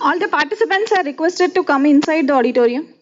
All the participants are requested to come inside the auditorium.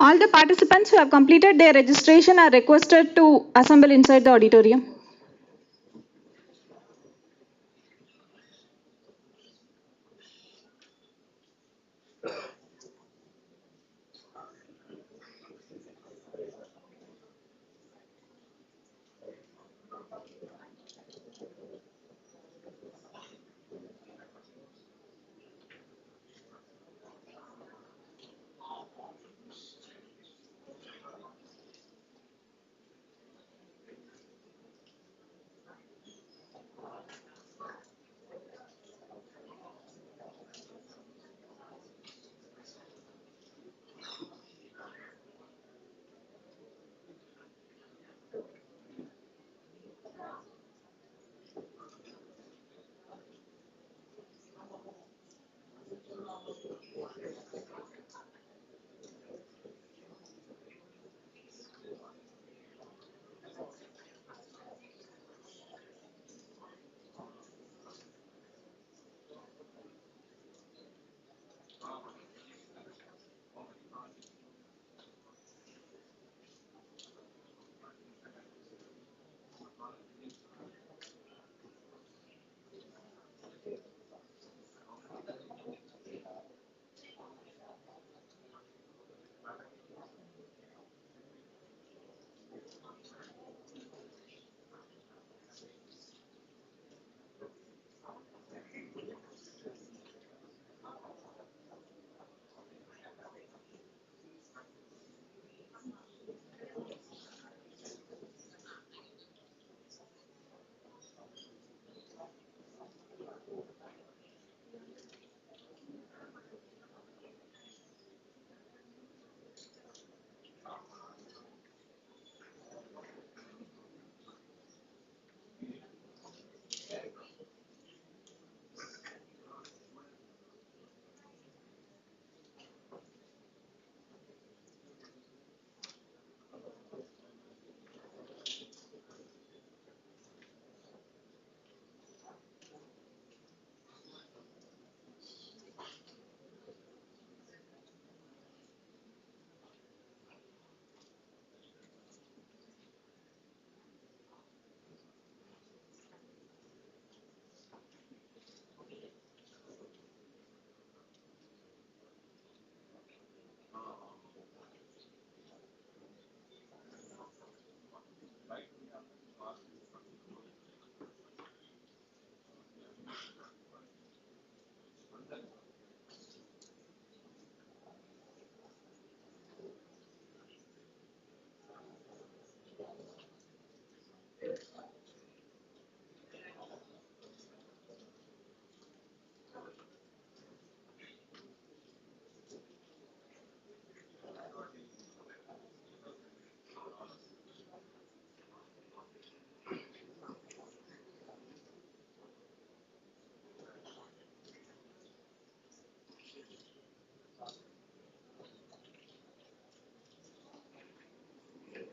All the participants who have completed their registration are requested to assemble inside the auditorium.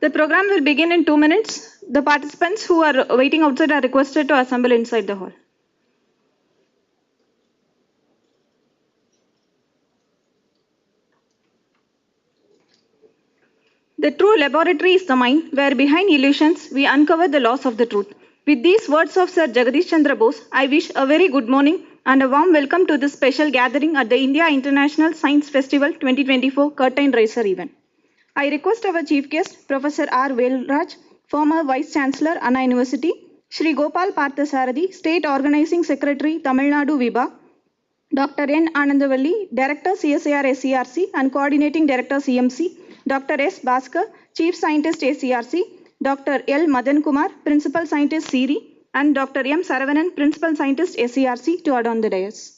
The program will begin in 2 minutes. The participants who are waiting outside are requested to assemble inside the hall. The true laboratory is the mind, where behind illusions we uncover the laws of the truth. With these words of Sir Jagadish Chandra Bose, I wish a very good morning and a warm welcome to this special gathering at the India International Science Festival 2024 Curtain Raiser event. I request our chief guest, Professor R. Velraj, former Vice Chancellor, Anna University, Shri Gopal Parthasarathi, State Organizing Secretary, Tamil Nadu Viba, Dr. N. Anandavalli, Director CSIR-SERC and Coordinating Director CMC, Dr. S. Bhaskar, Chief Scientist ACRC, Dr. L. Madan Kumar, Principal Scientist CIRI, and Dr. M. Saravanan, Principal Scientist ACRC to adorn the dais.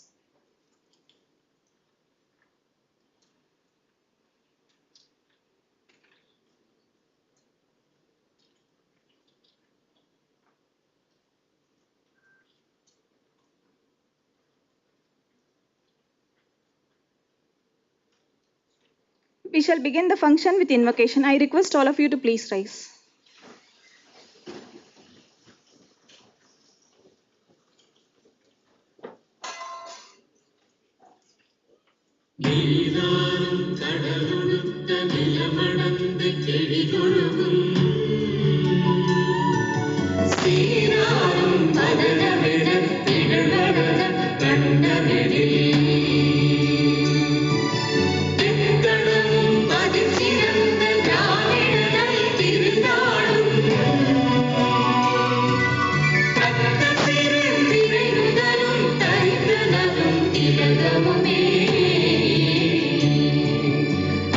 We shall begin the function with invocation. I request all of you to please rise.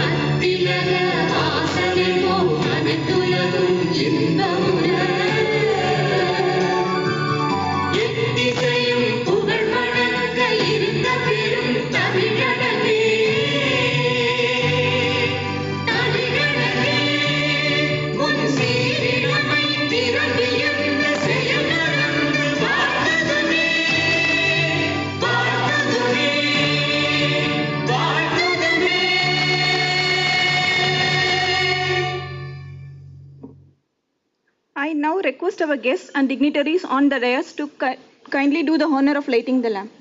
Attilaga vaasale po anatula now request our guests and dignitaries on the dais to kindly do the honor of lighting the lamp.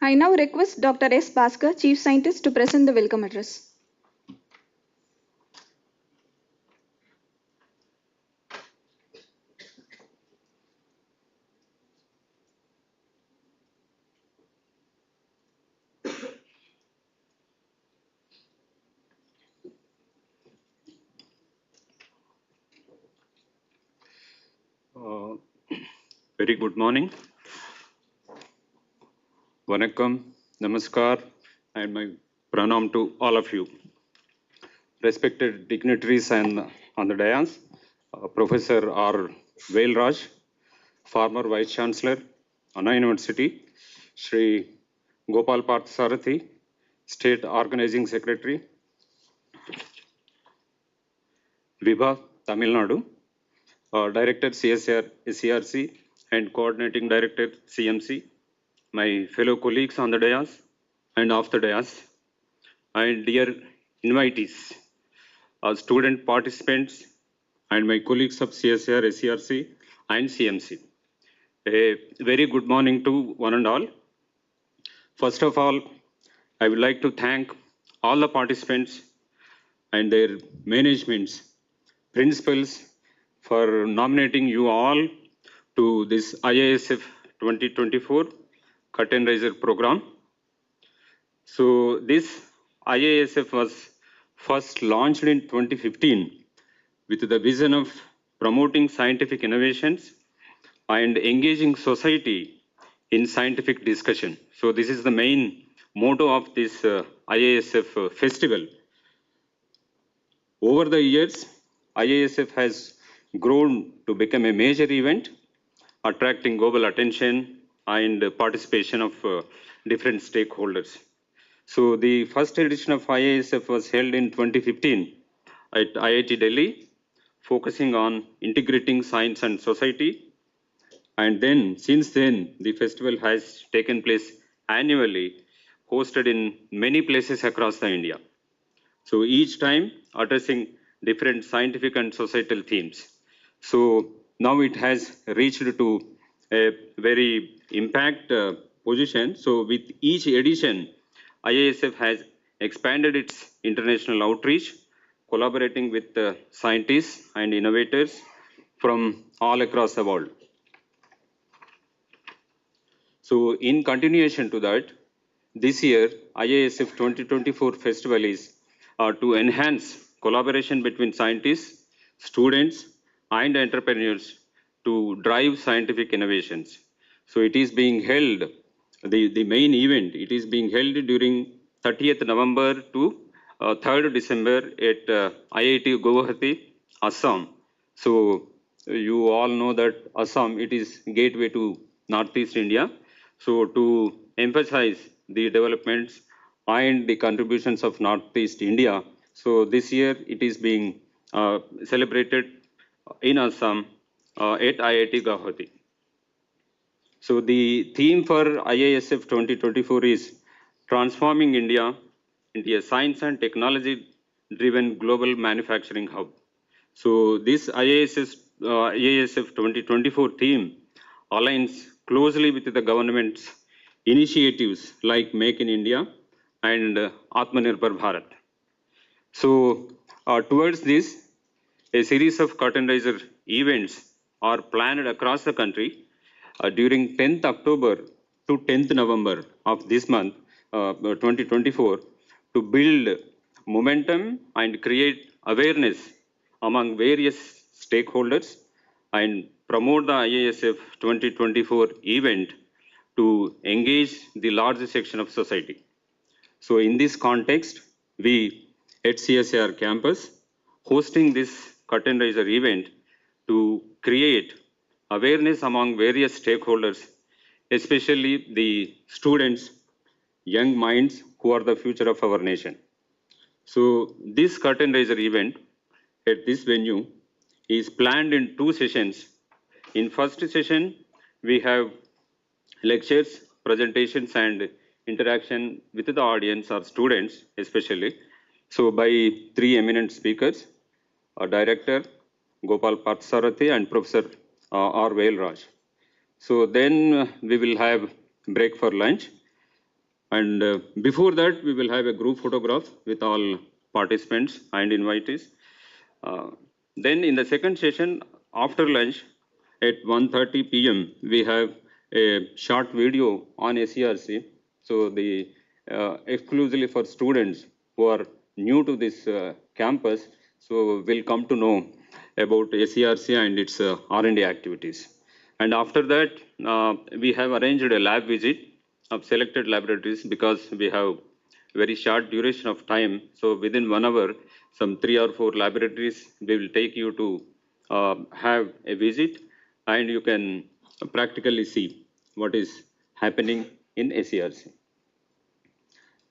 I now request Dr. S. Bhaskar, Chief Scientist, to present the welcome address. Very good morning. Vanakkam, Namaskar, and my pranam to all of you. Respected dignitaries and on the dais, Professor R. Velraj, former Vice Chancellor, Anna University, Shri Gopal Parth Sarathi, State Organizing Secretary, Vibha, Tamil Nadu, Director CSIR-SERC and Coordinating Director CMC, my fellow colleagues on the dais and off the dais, and dear invitees, student participants, and my colleagues of CSIR, SERC, and CMC. A very good morning to one and all. First of all, I would like to thank all the participants and their managements, principals for nominating you all to this IISF 2024 Curtain Raiser program. So this IISF was first launched in 2015 with the vision of promoting scientific innovations and engaging society in scientific discussion. So this is the main motto of this IISF festival. Over the years, IISF has grown to become a major event, attracting global attention and participation of different stakeholders. So the first edition of IISF was held in 2015 at IIT Delhi, focusing on integrating science and society. And then, since then, the festival has taken place annually, hosted in many places across the India. So each time addressing different scientific and societal themes. So now it has reached to a very impact position. So with each edition, IISF has expanded its international outreach, collaborating with scientists and innovators from all across the world. So in continuation to that, this year, IISF 2024 festival is to enhance collaboration between scientists, students, and entrepreneurs to drive scientific innovations. So it is being held, the main event, it is being held during 30th November to 3rd December at IIT Guwahati, Assam. So you all know that Assam, it is gateway to Northeast India. So to emphasize the developments and the contributions of Northeast India, so this year it is being celebrated in Assam at IIT Guwahati. So the theme for IISF 2024 is transforming India into a science and technology driven global manufacturing hub. So this IISF 2024 theme aligns closely with the government's initiatives like Make in India and Atmanirbhar Bharat. So towards this, a series of curtain raiser events are planned across the country during 10th October to 10th November of this month, 2024, to build momentum and create awareness among various stakeholders and promote the IISF 2024 event to engage the large section of society. So in this context, we at CSIR campus hosting this curtain raiser event to create awareness among various stakeholders, especially the students, young minds who are the future of our nation. So this curtain raiser event at this venue is planned in two sessions. In first session, we have lectures, presentations, and interaction with the audience or students, especially. So, by three eminent speakers, a director, Gopal Parthasarathi, and Professor R. Velraj. So, then we will have break for lunch. And before that, we will have a group photograph with all participants and invitees. Uh, then in the second session, after lunch at 1:30 p.m., we have a short video on SERC. So the exclusively for students who are new to this campus, so will come to know about SERC and its R&D activities. And after that, we have arranged a lab visit of selected laboratories because we have very short duration of time. So within 1 hour, some 3 or 4 laboratories we will take you to have a visit, and you can practically see what is happening in SERC.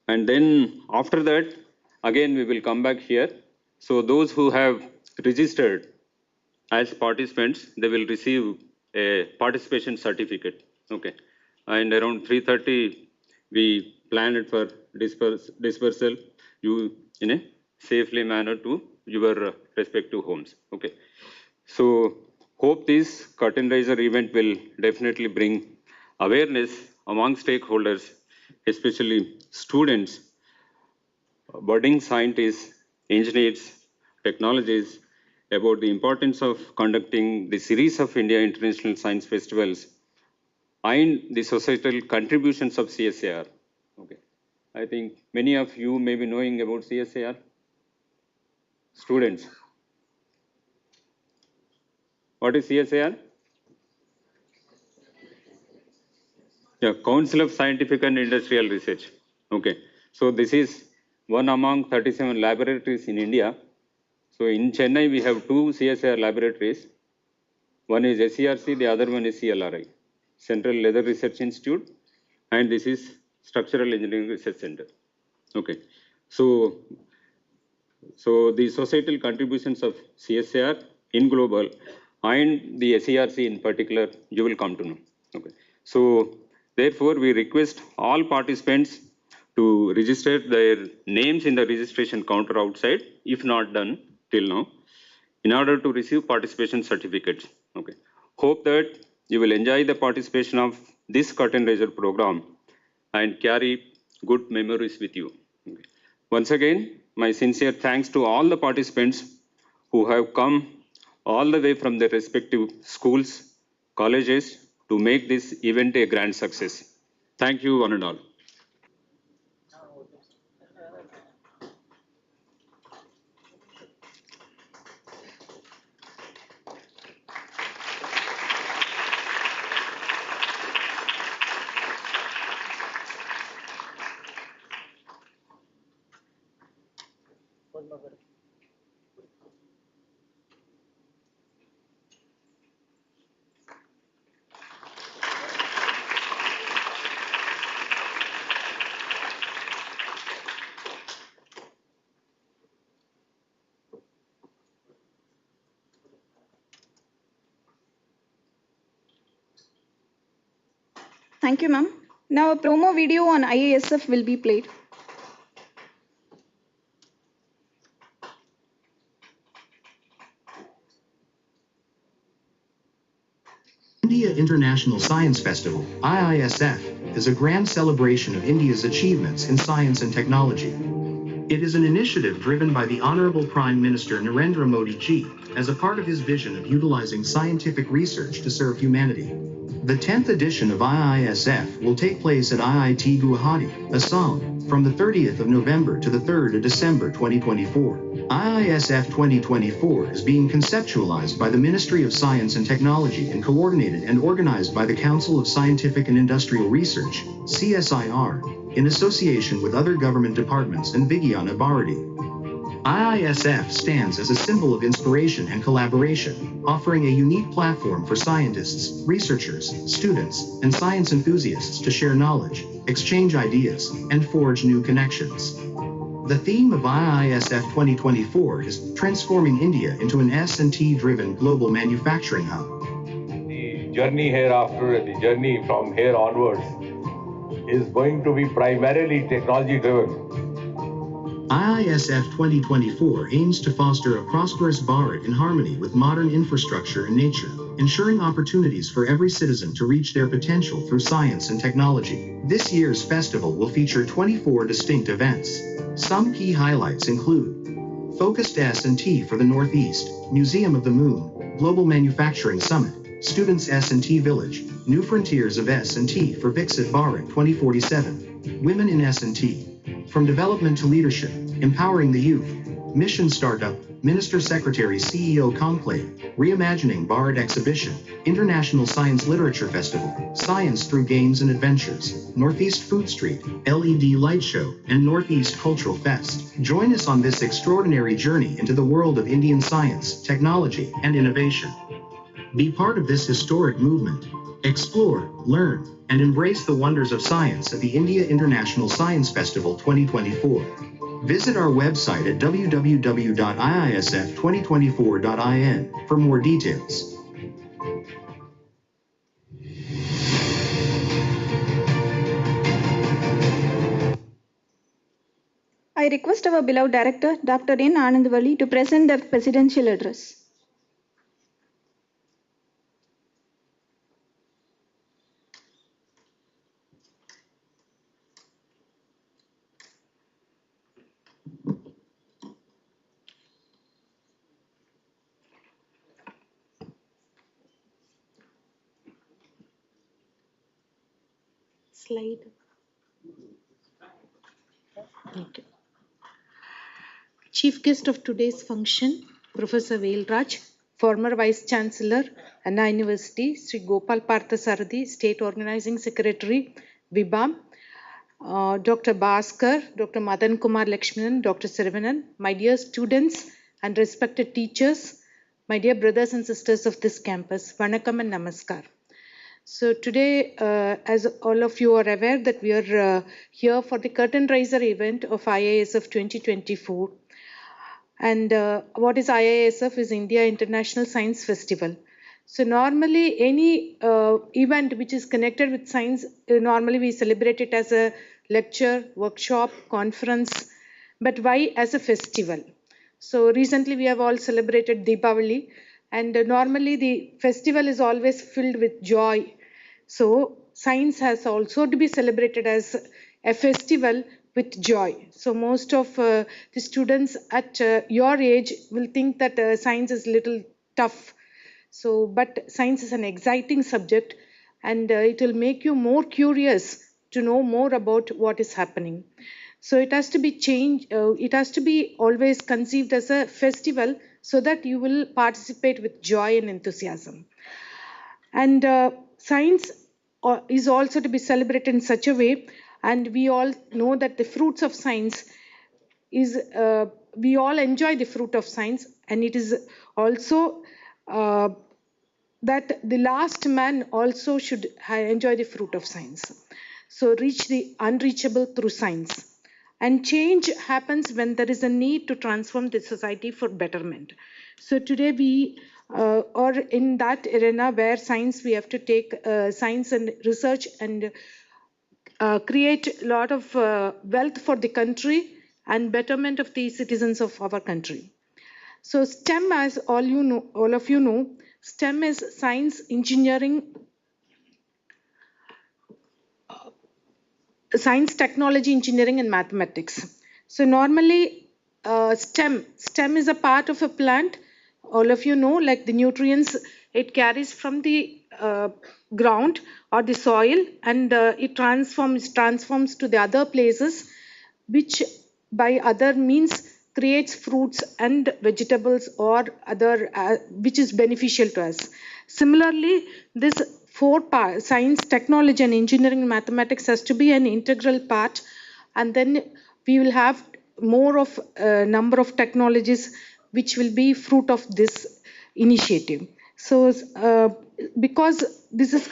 And then after that, again we will come back here. So those who have registered as participants, they will receive a participation certificate. Okay, and around 3:30, we plan it for dispersal you in a safely manner to your respective homes. Okay, so hope this curtain raiser event will definitely bring awareness among stakeholders, especially students, budding scientists, engineers, technologists, about the importance of conducting the series of India International Science Festivals and the societal contributions of CSIR. Okay, I think many of you may be knowing about CSIR. Students, what is CSIR? Yeah, Council of Scientific and Industrial Research. Okay, so this is one among 37 laboratories in India. So in Chennai, we have two CSIR laboratories. One is SERC, the other one is CLRI, Central Leather Research Institute, and this is Structural Engineering Research Center. Okay, so the societal contributions of CSIR in global and the SERC in particular, you will come to know. Okay, so therefore we request all participants to register their names in the registration counter outside, if not done till now, in order to receive participation certificates. Okay. Hope that you will enjoy the participation of this curtain raiser program and carry good memories with you. Okay. Once again, my sincere thanks to all the participants who have come all the way from their respective schools, colleges to make this event a grand success. Thank you, one and all. Thank you, ma'am. Now a promo video on IISF will be played. India International Science Festival, IISF, is a grand celebration of India's achievements in science and technology. It is an initiative driven by the Honorable Prime Minister Narendra Modi ji as a part of his vision of utilizing scientific research to serve humanity. The 10th edition of IISF will take place at IIT Guwahati, Assam, from the 30th of November to the 3rd of December 2024. IISF 2024 is being conceptualized by the Ministry of Science and Technology and coordinated and organized by the Council of Scientific and Industrial Research, CSIR, in association with other government departments and Vigyana Bharati. IISF stands as a symbol of inspiration and collaboration, offering a unique platform for scientists, researchers, students, and science enthusiasts to share knowledge, exchange ideas, and forge new connections. The theme of IISF 2024 is transforming India into an S&T-driven global manufacturing hub. The journey hereafter, the journey from here onwards, is going to be primarily technology-driven. IISF 2024 aims to foster a prosperous Bharat in harmony with modern infrastructure and nature, ensuring opportunities for every citizen to reach their potential through science and technology. This year's festival will feature 24 distinct events. Some key highlights include Focused S&T for the Northeast, Museum of the Moon, Global Manufacturing Summit, Students S&T Village, New Frontiers of S&T for Viksit Bharat 2047, Women in S&T, From Development to Leadership, Empowering the Youth, Mission Startup, Minister Secretary CEO Conclave, Reimagining Bharat Exhibition, International Science Literature Festival, Science Through Games and Adventures, Northeast Food Street, LED Light Show, and Northeast Cultural Fest. Join us on this extraordinary journey into the world of Indian science, technology, and innovation. Be part of this historic movement. Explore, learn, and embrace the wonders of science at the India International Science Festival 2024. Visit our website at www.iisf2024.in for more details. I request our beloved director, Dr. N. Anandavalli, to present the presidential address. Slide. Okay. Chief guest of today's function, Professor Velraj, former Vice Chancellor, Anna University, Sri Gopal Parthasarathi, State Organizing Secretary, VIBA, Dr. Bhaskar, Dr. Madan Kumar Lakshmanan, Dr. Saravanan, my dear students and respected teachers, my dear brothers and sisters of this campus, Vanakkam and Namaskar. So today, as all of you are aware, that we are here for the curtain raiser event of IISF 2024. And what is IISF? Is India International Science Festival. So normally any event which is connected with science, normally we celebrate it as a lecture, workshop, conference, but why as a festival? So recently we have all celebrated Deepavali, and normally the festival is always filled with joy. So science has also to be celebrated as a festival with joy. So most of the students at your age will think that science is a little tough. So, but science is an exciting subject, and it will make you more curious to know more about what is happening. So it has to be changed. It has to be always conceived as a festival so that you will participate with joy and enthusiasm. And science is also to be celebrated in such a way, and we all know that the fruits of science is, we all enjoy the fruit of science, and it is also that the last man also should enjoy the fruit of science. So reach the unreachable through science. And change happens when there is a need to transform the society for betterment. So today we are in that arena where science, we have to take science and research and create a lot of wealth for the country and betterment of the citizens of our country. So STEM, as all of you know, STEM is science, engineering, science, technology, engineering, and mathematics. So normally STEM is a part of a plant. All of you know, like the nutrients, it carries from the ground or the soil, and it transforms to the other places, which by other means creates fruits and vegetables or other which is beneficial to us. Similarly, this four parts, science, technology, and engineering and mathematics, has to be an integral part, and then we will have more of a number of technologies which will be fruit of this initiative. So because this is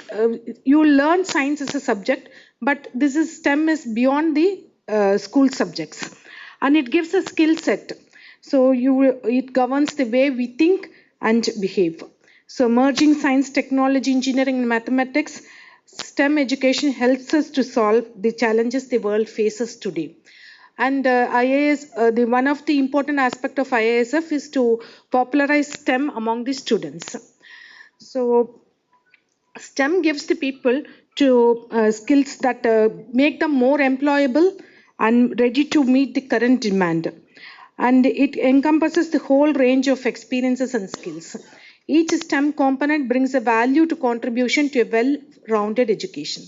you learn science as a subject, but this is STEM is beyond the school subjects, and it gives a skill set. So it governs the way we think and behave. So merging science, technology, engineering, and mathematics, STEM education helps us to solve the challenges the world faces today. And one of the important aspects of IISF is to popularize STEM among the students. So STEM gives the people to skills that make them more employable and ready to meet the current demand. And it encompasses the whole range of experiences and skills. Each STEM component brings a value to contribution to a well-rounded education.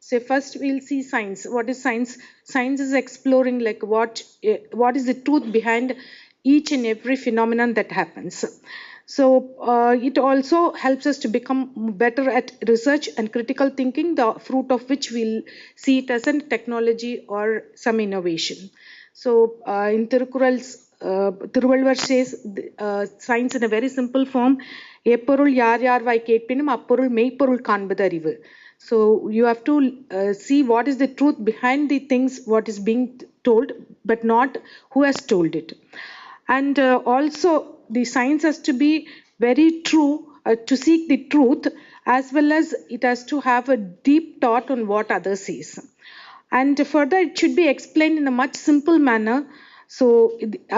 So first we'll see science. What is science? Science is exploring like what is the truth behind each and every phenomenon that happens. So it also helps us to become better at research and critical thinking, the fruit of which we'll see it as a technology or some innovation. So in Thiruvalvar says science in a very simple form, எப்பொருள் யார் யார் வாய் கேட்பினும் அப்பொருள் மெய்ப்பொருள் காண்பது அறிவு. So you have to see what is the truth behind the things, what is being told, but not who has told it. And also the science has to be very true, to seek the truth, as well as it has to have a deep thought on what others says. And further, it should be explained in a much simple manner. So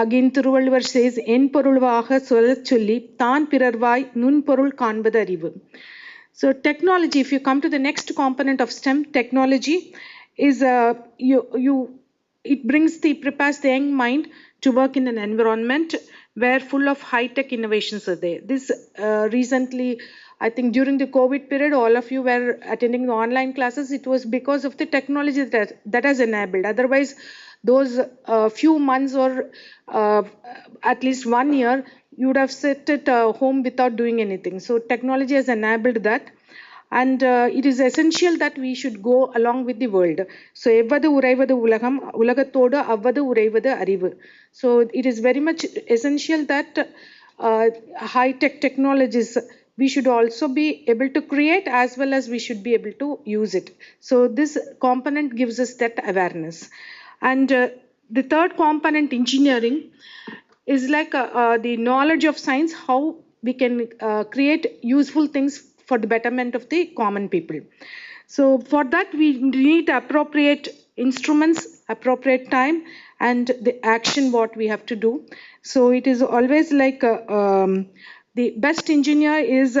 again, Thiruvalvar says, en porulvaga sollach solli thaan pirarvai nun porul kaanbadu arivu. So technology, if you come to the next component of STEM, technology is it prepares the young mind to work in an environment where full of high-tech innovations are there. This recently, I think during the COVID period, all of you were attending the online classes. It was because of the technology that has enabled. Otherwise, those few months or at least 1 year, you would have sat at home without doing anything. So technology has enabled that. And it is essential that we should go along with the world. So evvadu uraivadu ulagam ulagathodu avvadu uraivadu arivu. So it is very much essential that high-tech technologies we should also be able to create, as well as we should be able to use it. So this component gives us that awareness. And the third component, engineering, is like the knowledge of science, how we can create useful things for the betterment of the common people. So for that, we need appropriate instruments, appropriate time, and the action what we have to do. So it is always like the best engineer is,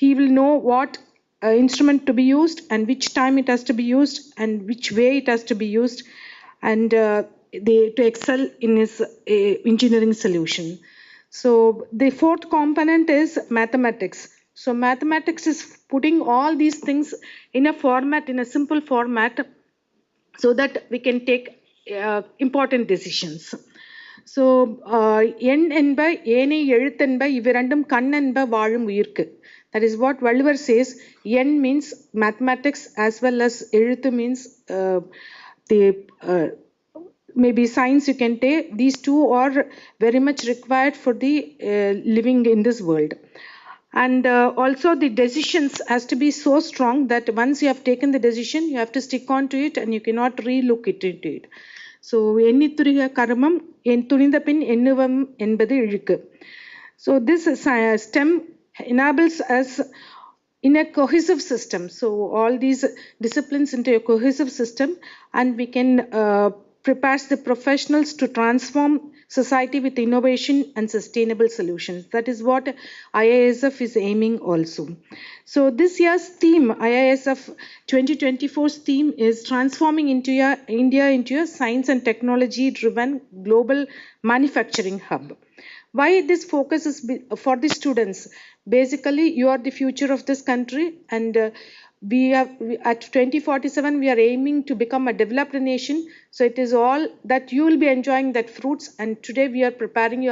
he will know what instrument to be used and which time it has to be used and which way it has to be used, and to excel in his engineering solution. So the fourth component is mathematics. So mathematics is putting all these things in a format, in a simple format, so that we can take important decisions. So எண் என்ப ஏனை எழுத்தென்ப இவ்விரண்டும் கண் என்ப வாழும் உயிர்க்கு. That is what Velraj says. Yen means mathematics, as well as எழுத்து means maybe science you can take. These two are very much required for the living in this world. And also the decisions has to be so strong that once you have taken the decision, you have to stick on to it and you cannot re-look into it. So எண்ணித்துரிக கர்மம் என் துணிந்த பின் எண்ணுவம் என்பது இழுக்கு. So this STEM enables us in a cohesive system. So all these disciplines into a cohesive system, and we can prepare the professionals to transform society with innovation and sustainable solutions. That is what IISF is aiming also. So this year's theme, IISF 2024's theme is transforming India into a science and technology driven global manufacturing hub. Why this focus is for the students? Basically, you are the future of this country, and at 2047 we are aiming to become a developed nation. So it is all that you will be enjoying that fruits, and today we are preparing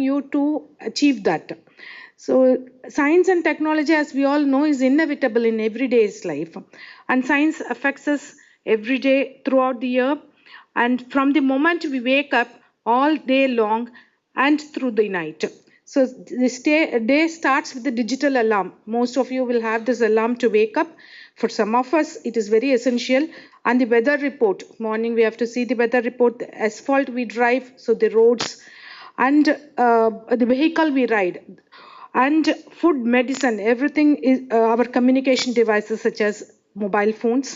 you to achieve that. So science and technology, as we all know, is inevitable in everyday's life, and science affects us every day throughout the year, and from the moment we wake up all day long and through the night. So this day starts with the digital alarm. Most of you will have this alarm to wake up. For some of us, it is very essential. And the weather report. Morning, we have to see the weather report, the asphalt we drive, so the roads, and the vehicle we ride. And food, medicine, everything is our communication devices such as mobile phones.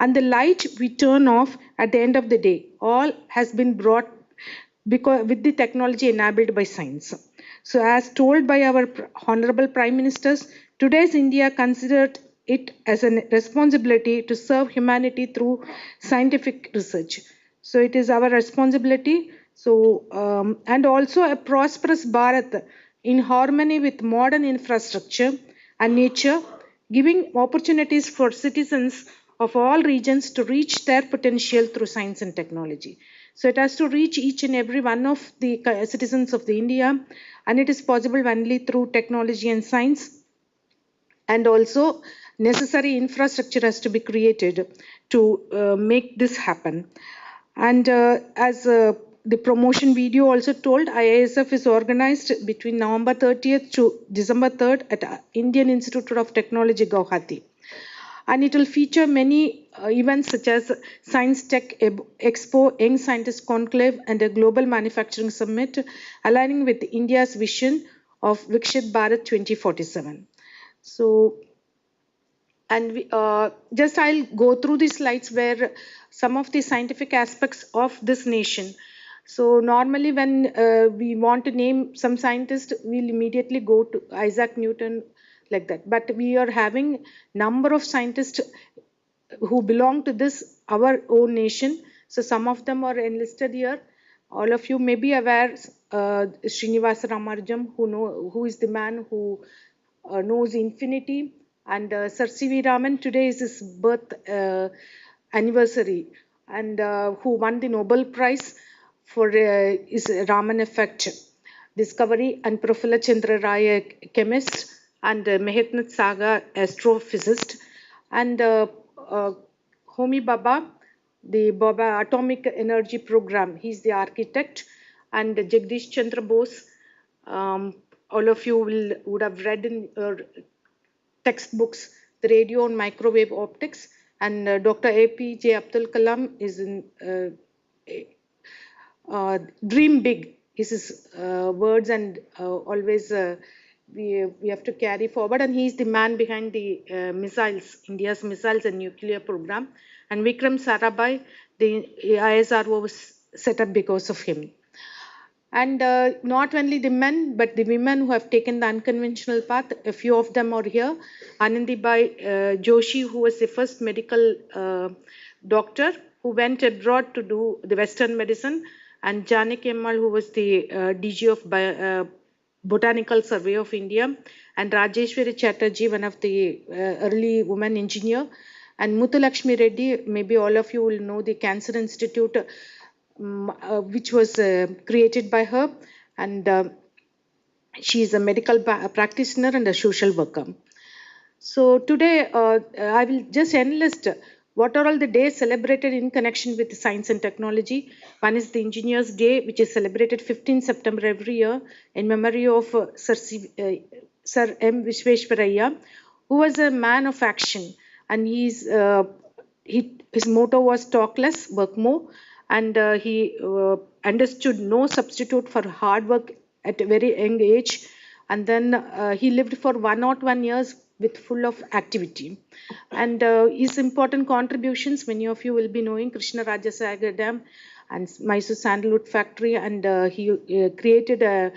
And the light we turn off at the end of the day. All has been brought because with the technology enabled by science. So as told by our honorable prime ministers, today's India considered it as a responsibility to serve humanity through scientific research. So it is our responsibility. So and also a prosperous Bharat in harmony with modern infrastructure and nature, giving opportunities for citizens of all regions to reach their potential through science and technology. So it has to reach each and every one of the citizens of the India, and it is possible only through technology and science. And also necessary infrastructure has to be created to make this happen. And as the promotion video also told, IISF is organized between November 30th to December 3rd at Indian Institute of Technology, Guwahati. And it will feature many events such as Science Tech Expo, Young Scientist Conclave, and a Global Manufacturing Summit, aligning with India's vision of Vikshit Bharat 2047. So, and I'll go through the slides where some of the scientific aspects of this nation. So normally when we want to name some scientist, we'll immediately go to Isaac Newton, like that. But we are having number of scientists who belong to this, our own nation. So some of them are enlisted here. All of you may be aware, Srinivasa Ramanujam, who is the man who knows infinity. And Sir C.V. Raman, today is his birth anniversary, and who won the Nobel Prize for his Raman effect discovery, and Profula Chandra Rai, a chemist, and Mehetnath Saga, astrophysicist, and Homi Bhabha, the Bhabha Atomic Energy Program, he's the architect, and Jagdish Chandra Bose, all of you would have read in textbooks the radio and microwave optics, and Dr. APJ Abdul Kalam is in dream big, is his words, and always we have to carry forward, and he is the man behind the missiles, India's missiles and nuclear program. And Vikram Sarabhai, the ISRO was set up because of him. And not only the men, but the women who have taken the unconventional path, a few of them are here. Anandavalli Joshi, who was the first medical doctor who went abroad to do the Western medicine, and Janaki Ammal, who was the DG of Botanical Survey of India, and Rajeshwari Chatterjee, one of the early women engineer, and Muthulakshmi Reddy, maybe all of you will know the Cancer Institute, which was created by her, and she is a medical practitioner and a social worker. So today I will just enlist what are all the days celebrated in connection with science and technology. One is the Engineers Day, which is celebrated 15 September every year in memory of Sir M. Vishveshwaraya, who was a man of action, and his motto was talk less, work more, and he understood no substitute for hard work at a very young age. And then he lived for 101 years with full of activity. And his important contributions, many of you will be knowing Krishna Rajasagar Dam and Mysore Sandalwood Factory, and he created a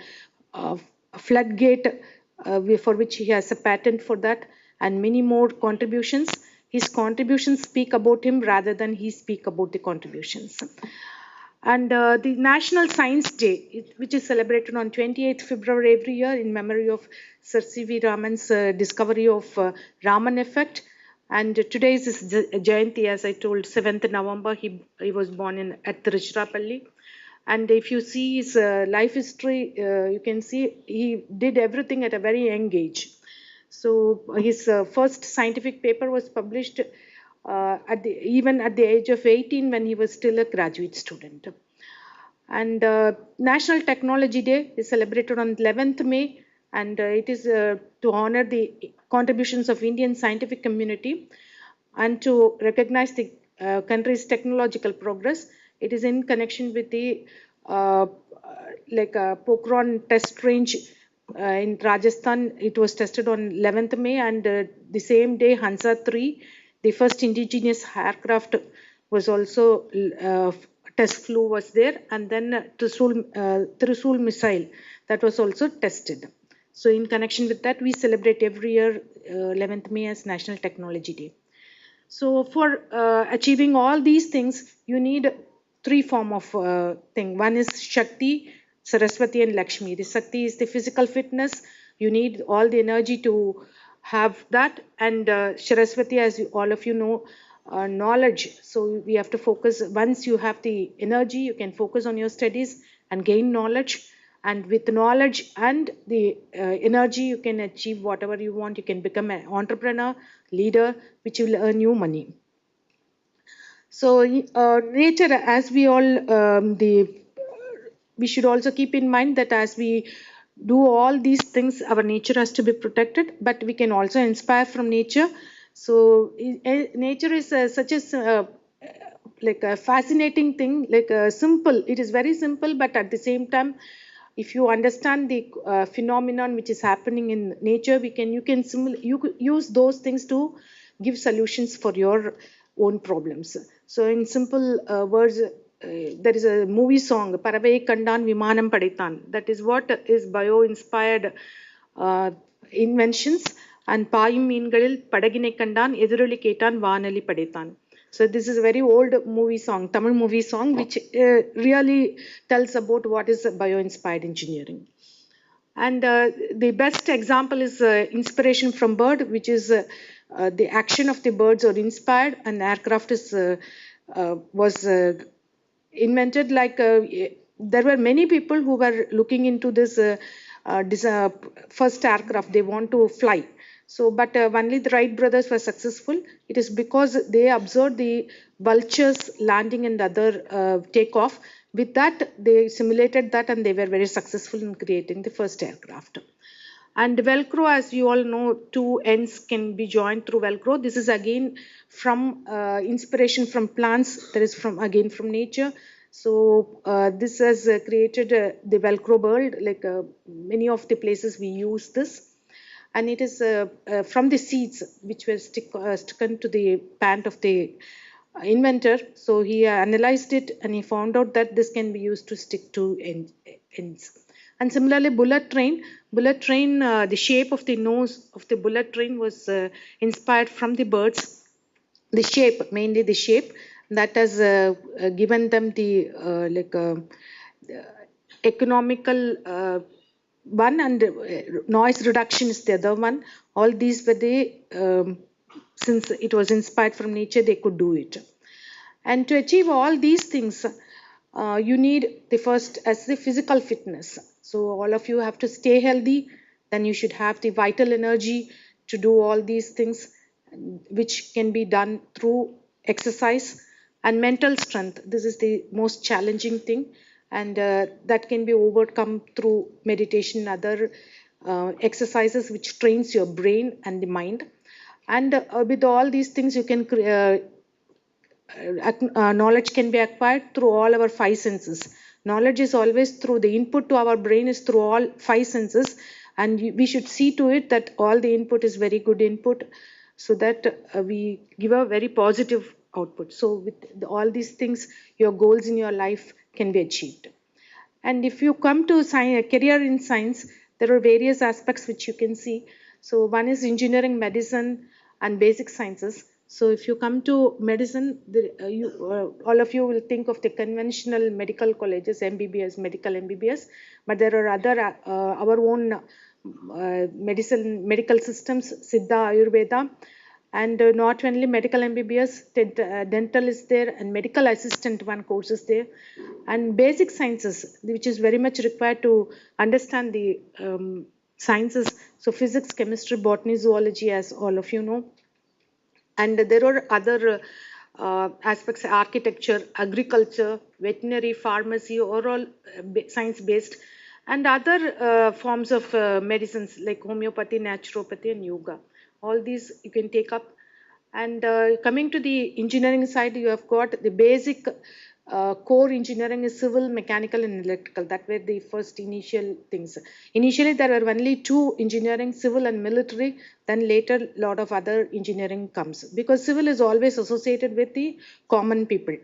floodgate for which he has a patent for that, and many more contributions. His contributions speak about him rather than he speak about the contributions. And the National Science Day, which is celebrated on 28th February every year in memory of Sir C.V. Raman's discovery of Raman effect. And today is his Jayanti, as I told, 7th November. He was born at Tiruchirappalli. And if you see his life history, you can see he did everything at a very young age. So his first scientific paper was published even at the age of 18, when he was still a graduate student. And National Technology Day is celebrated on 11th May, and it is to honor the contributions of Indian scientific community and to recognize the country's technological progress. It is in connection with the Pokhran test range in Rajasthan. It was tested on 11th May, and the same day Hansa 3, the first indigenous aircraft, was also test flew was there, and then Trisul missile that was also tested. So in connection with that, we celebrate every year 11th May as National Technology Day. So for achieving all these things, you need three form of thing. One is Shakti, Saraswati, and Lakshmi. The Shakti is the physical fitness. You need all the energy to have that, and Saraswati, as all of you know, knowledge. So we have to focus. Once you have the energy, you can focus on your studies and gain knowledge. And with knowledge and the energy, you can achieve whatever you want. You can become an entrepreneur, leader, which will earn you money. So nature, as we all, we should also keep in mind that as we do all these things, our nature has to be protected, but we can also inspire from nature. So nature is such a like a fascinating thing, simple. It is very simple, but at the same time, if you understand the phenomenon which is happening in nature, you can use those things to give solutions for your own problems. So in simple words, there is a movie song, Paravai Kandan Vimanam Padithan. That is what is bio-inspired inventions. And Payum Meengalil Padagine Kandan Edurali Ketan Vanali Padithan. So this is a very old movie song, Tamil movie song, which really tells about what is bio-inspired engineering. And the best example is inspiration from bird, which is the action of the birds are inspired, and aircraft is was invented. There were many people who were looking into this first aircraft. They want to fly. So, but only the Wright brothers were successful. It is because they observed the vultures landing and other takeoff. With that, they simulated that, and they were very successful in creating the first aircraft. And Velcro, as you all know, two ends can be joined through Velcro. This is again from inspiration from plants. That is from nature. So this has created the Velcro bird. Many of the places we use this. And it is from the seeds which were stuck to the pant of the inventor. So he analyzed it, and he found out that this can be used to stick to ends. And similarly, bullet train, the shape of the nose of the bullet train was inspired from the birds. The shape, mainly the shape, that has given them the economical one, and noise reduction is the other one. All these were since it was inspired from nature, they could do it. And to achieve all these things, you need the first as the physical fitness. So all of you have to stay healthy. Then you should have the vital energy to do all these things, which can be done through exercise. And mental strength. This is the most challenging thing. And that can be overcome through meditation and other exercises which trains your brain and the mind. And with all these things, you can knowledge can be acquired through all our five senses. Knowledge is always through the input to our brain is through all five senses, and we should see to it that all the input is very good input, so that we give a very positive output. So with all these things, your goals in your life can be achieved. And if you come to career in science, there are various aspects which you can see. So one is engineering, medicine, and basic sciences. So if you come to medicine, all of you will think of the conventional medical colleges, MBBS, medical MBBS, but there are other our own medical systems, Siddha, Ayurveda, and not only medical MBBS, dental is there, and medical assistant one course is there, and basic sciences, which is very much required to understand the sciences. So physics, chemistry, botany, zoology, as all of you know. And there are other aspects, architecture, agriculture, veterinary, pharmacy, overall science based, and other forms of medicines like homeopathy, naturopathy, and yoga. All these you can take up. And coming to the engineering side, you have got the basic core engineering is civil, mechanical, and electrical. That were the first initial things. Initially, there were only two engineering, civil and military. Then later, a lot of other engineering comes, because civil is always associated with the common people.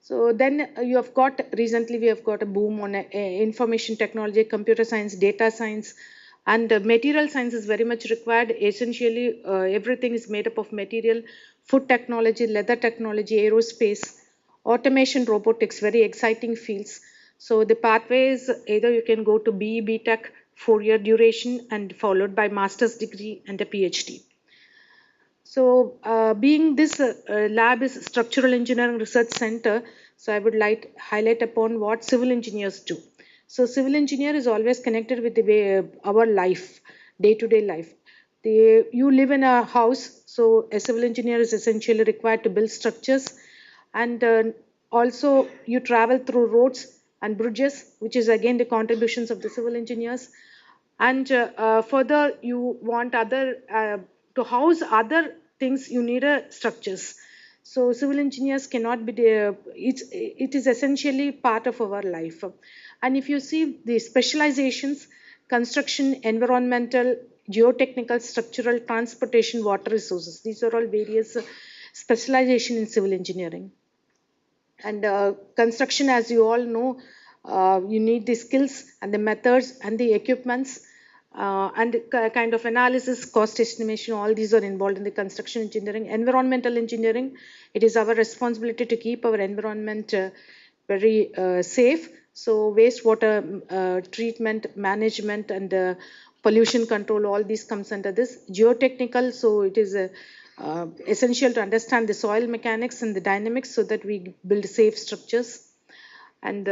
So then you have got, recently we have got a boom on information technology, computer science, data science, and material science is very much required. Essentially, everything is made up of material, food technology, leather technology, aerospace, automation, robotics, very exciting fields. So the pathway is either you can go to BE, BTech, 4-year duration, and followed by master's degree and a PhD. So being this lab is Structural Engineering Research Center, so I would like to highlight upon what civil engineers do. So civil engineer is always connected with the way our life, day-to-day life. You live in a house, so a civil engineer is essentially required to build structures, and also you travel through roads and bridges, which is again the contributions of the civil engineers. And further, you want other to house other things, you need structures. So civil engineers cannot be it is essentially part of our life. And if you see the specializations, construction, environmental, geotechnical, structural, transportation, water resources, these are all various specialization in civil engineering. And construction, as you all know, you need the skills and the methods and the equipments, and kind of analysis, cost estimation, all these are involved in the construction engineering. Environmental engineering, it is our responsibility to keep our environment very safe. So wastewater treatment, management, and pollution control, all these comes under this. Geotechnical, so it is essential to understand the soil mechanics and the dynamics so that we build safe structures. And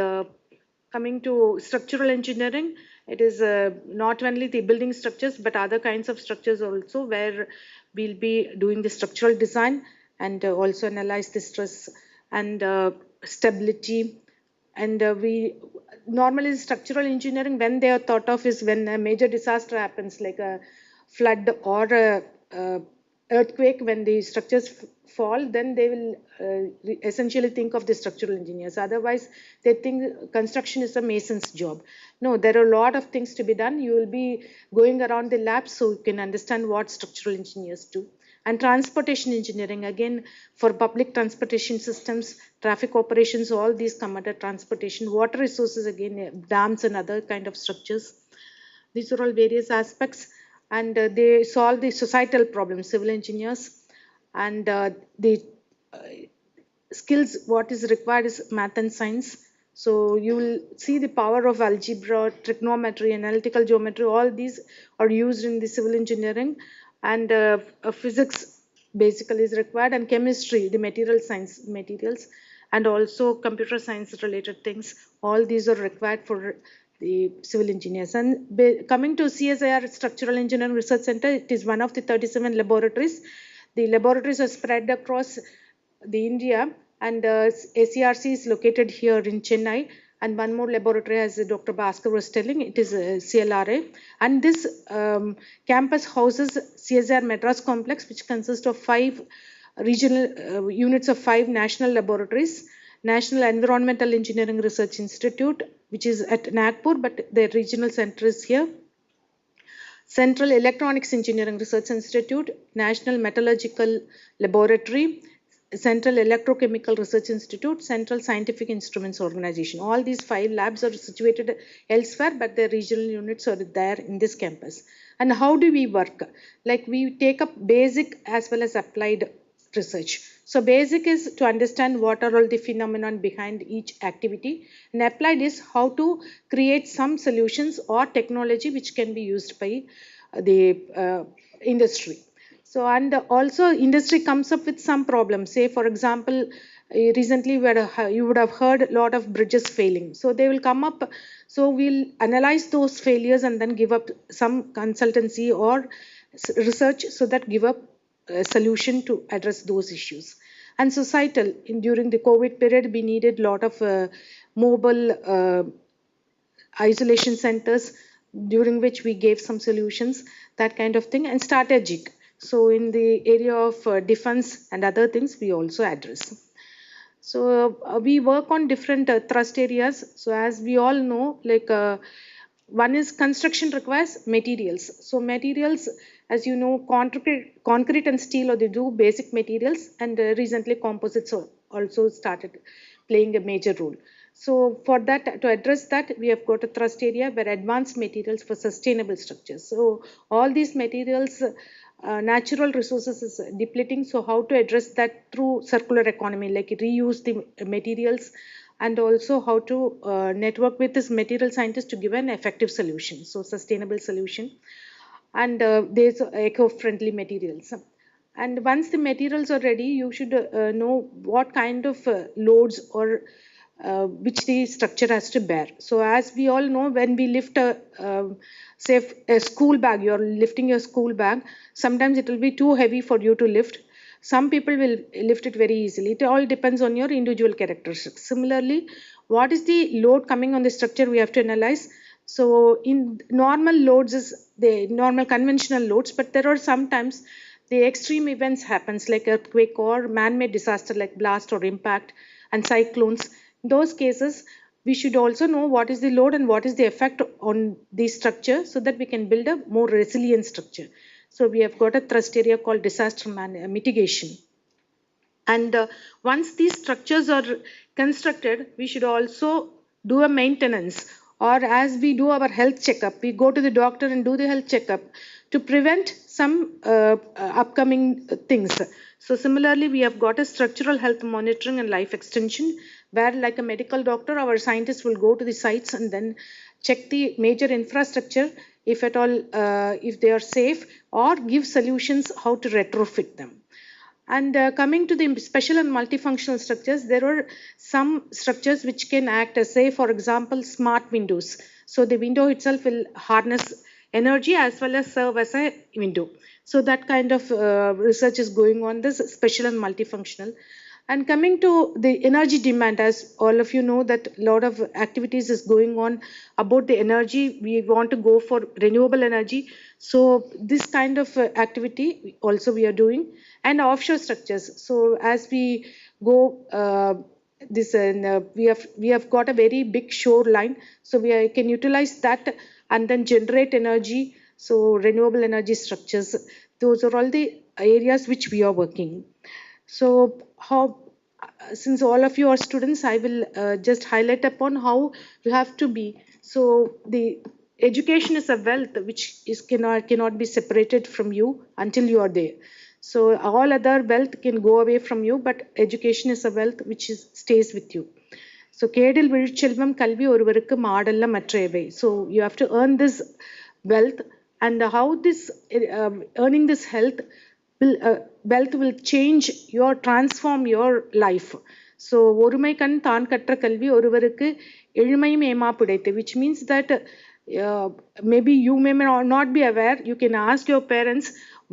coming to structural engineering, it is not only the building structures but other kinds of structures also, where we'll be doing the structural design and also analyze the stress and stability. And we normally structural engineering, when they are thought of, is when a major disaster happens, like a flood or a earthquake. When the structures fall, then they will essentially think of the structural engineers. Otherwise, they think construction is a mason's job. No, there are a lot of things to be done. You will be going around the lab so you can understand what structural engineers do. And transportation engineering, again, for public transportation systems, traffic operations, all these come under transportation. Water resources, again, dams and other kind of structures. These are all various aspects, and they solve the societal problems, civil engineers. And the skills, what is required is math and science. So you will see the power of algebra, trigonometry, analytical geometry, all these are used in the civil engineering. And physics basically is required, and chemistry, the material science, materials, and also computer science related things. All these are required for the civil engineers. And coming to CSIR, Structural Engineering Research Center, it is one of the 37 laboratories. The laboratories are spread across the India, and ACRC is located here in Chennai. And one more laboratory, as Dr. Bhaskar was telling, it is CLRA. And this campus houses CSIR Madras complex, which consists of 5 regional units of 5 national laboratories. National Environmental Engineering Research Institute, which is at Nagpur, but their regional center is here. Central Electronics Engineering Research Institute, National Metallurgical Laboratory, Central Electrochemical Research Institute, Central Scientific Instruments Organization. All these 5 labs are situated elsewhere, but their regional units are there in this campus. And how do we work? Like, we take up basic as well as applied research. So basic is to understand what are all the phenomenon behind each activity, and applied is how to create some solutions or technology which can be used by the industry. So, and also industry comes up with some problems. Say, for example, recently you would have heard a lot of bridges failing. So they will come up. So we'll analyze those failures and then give up some consultancy or research so that give up a solution to address those issues. And societal, during the COVID period, we needed a lot of mobile isolation centers, during which we gave some solutions, that kind of thing. And strategic, so in the area of defense and other things, we also address. So we work on different thrust areas. So as we all know, like one is construction requires materials. So materials, as you know, concrete and steel are the 2 basic materials, and recently composites also started playing a major role. So for that, to address that, we have got a thrust area where advanced materials for sustainable structures. So all these materials, natural resources is depleting. So how to address that through circular economy, like reuse the materials, and also how to network with this material scientists to give an effective solution. So sustainable solution. And there's eco-friendly materials. And once the materials are ready, you should know what kind of loads or which the structure has to bear. So as we all know, when we lift say a school bag, you're lifting your school bag, sometimes it will be too heavy for you to lift. Some people will lift it very easily. It all depends on your individual characteristics. Similarly, what is the load coming on the structure, we have to analyze. So in normal loads is the normal conventional loads, but there are sometimes the extreme events happens, like earthquake or man-made disaster like blast or impact and cyclones. In those cases, we should also know what is the load and what is the effect on the structure, so that we can build a more resilient structure. So we have got a thrust area called disaster mitigation. And once these structures are constructed, we should also do a maintenance, or as we do our health checkup, we go to the doctor and do the health checkup to prevent some upcoming things. So similarly, we have got a structural health monitoring and life extension, where like a medical doctor, our scientists will go to the sites and then check the major infrastructure, if at all, if they are safe, or give solutions how to retrofit them. And coming to the special and multifunctional structures, there are some structures which can act as, say, for example, smart windows. So the window itself will harness energy as well as serve as a window. So that kind of research is going on, this special and multifunctional. And coming to the energy demand, as all of you know, that a lot of activities is going on about the energy. We want to go for renewable energy. So this kind of activity also we are doing. And offshore structures. So as we go, we have got a very big shoreline. So we can utilize that and then generate energy. So renewable energy structures. Those are all the areas which we are working. So since all of you are students, I will just highlight upon how you have to be. So the education is a wealth which cannot be separated from you until you are there. So all other wealth can go away from you, but education is a wealth which stays with you. So கேடில் விழுச்செல்வம் கல்வி ஒருவருக்கு மாடல்ல மற்றையவை. So you have to earn this wealth, and how this earning this wealth will transform your life. So ஒருமை கண் தான் கற்ற கல்வி ஒருவருக்கு எழுமையும் ஏமா பிடைத்து, which means that maybe you may not be aware. You can ask your parents.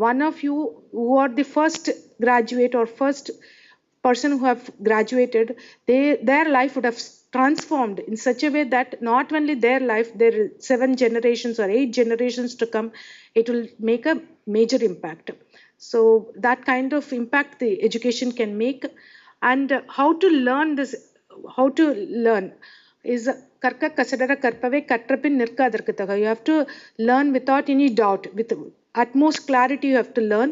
One of you who are the first graduate or first person who have graduated, their life would have transformed in such a way that not only their life, their 7 generations or 8 generations to come, it will make a major impact. So that kind of impact the education can make. And how to learn this, how to learn is karka kasadara karpave katrapin nirka adarkataga. You have to learn without any doubt, with utmost clarity you have to learn.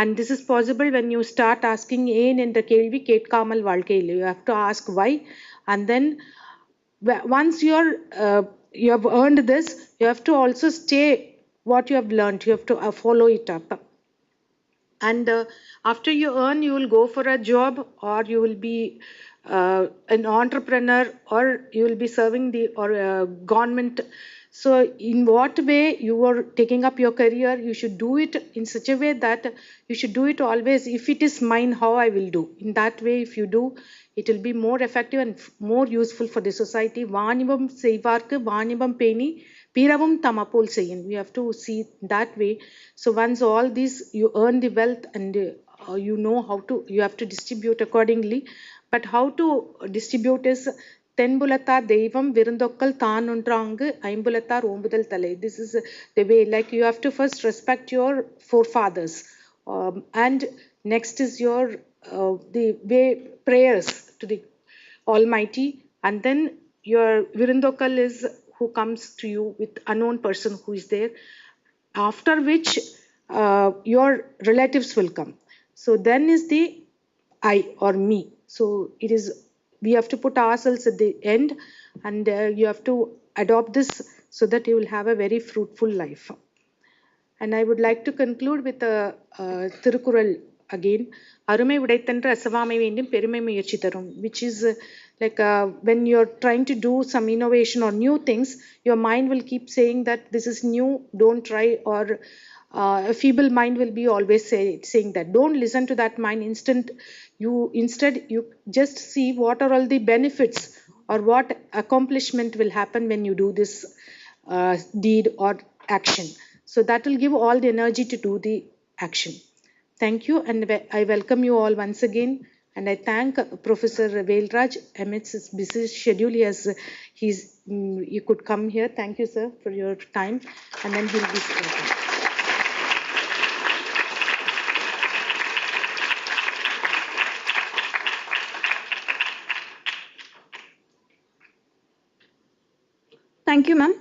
And this is possible when you start asking ஏன் என்ற கேள்வி கேட்காமல் வாழ்க்கையில். You have to ask why, and then once you have earned this, you have to also stay what you have learned. You have to follow it up. And after you earn, you will go for a job, or you will be an entrepreneur, or you will be serving the government. So in what way you are taking up your career, you should do it in such a way that you should do it always, if it is mine, how I will do. In that way, if you do, it will be more effective and more useful for the society. Vaanibam seivarku vaanibam peni piravum tamapol seyin. We have to see that way. So once all these, you earn the wealth, and you know how to, you have to distribute accordingly. But how to distribute is தென்புலத்தார் தெய்வம் விருந்தொக்கல் தான் ஒன்றாங்கு ஐம்புலத்தார் ஓம்புதல் தலை. This is the way, like you have to first respect your forefathers, and next is your the way prayers to the Almighty, and then your virundokkal is who comes to you with unknown person who is there, after which your relatives will come. So then is the I or me. So it is, we have to put ourselves at the end, and you have to adopt this so that you will have a very fruitful life. And I would like to conclude with a Tirukural again. Arumai udaithendra asavamai vendum perimai muyarchi tharum, which is like when you're trying to do some innovation or new things, your mind will keep saying that this is new, don't try, or a feeble mind will be always saying that. Don't listen to that mind. Instead you just see what are all the benefits or what accomplishment will happen when you do this deed or action. So that will give all the energy to do the action. Thank you, and I welcome you all once again, and I thank Professor Velraj amidst his busy schedule. He could come here. Thank you, sir, for your time, and then he'll be speaking. Thank you, ma'am.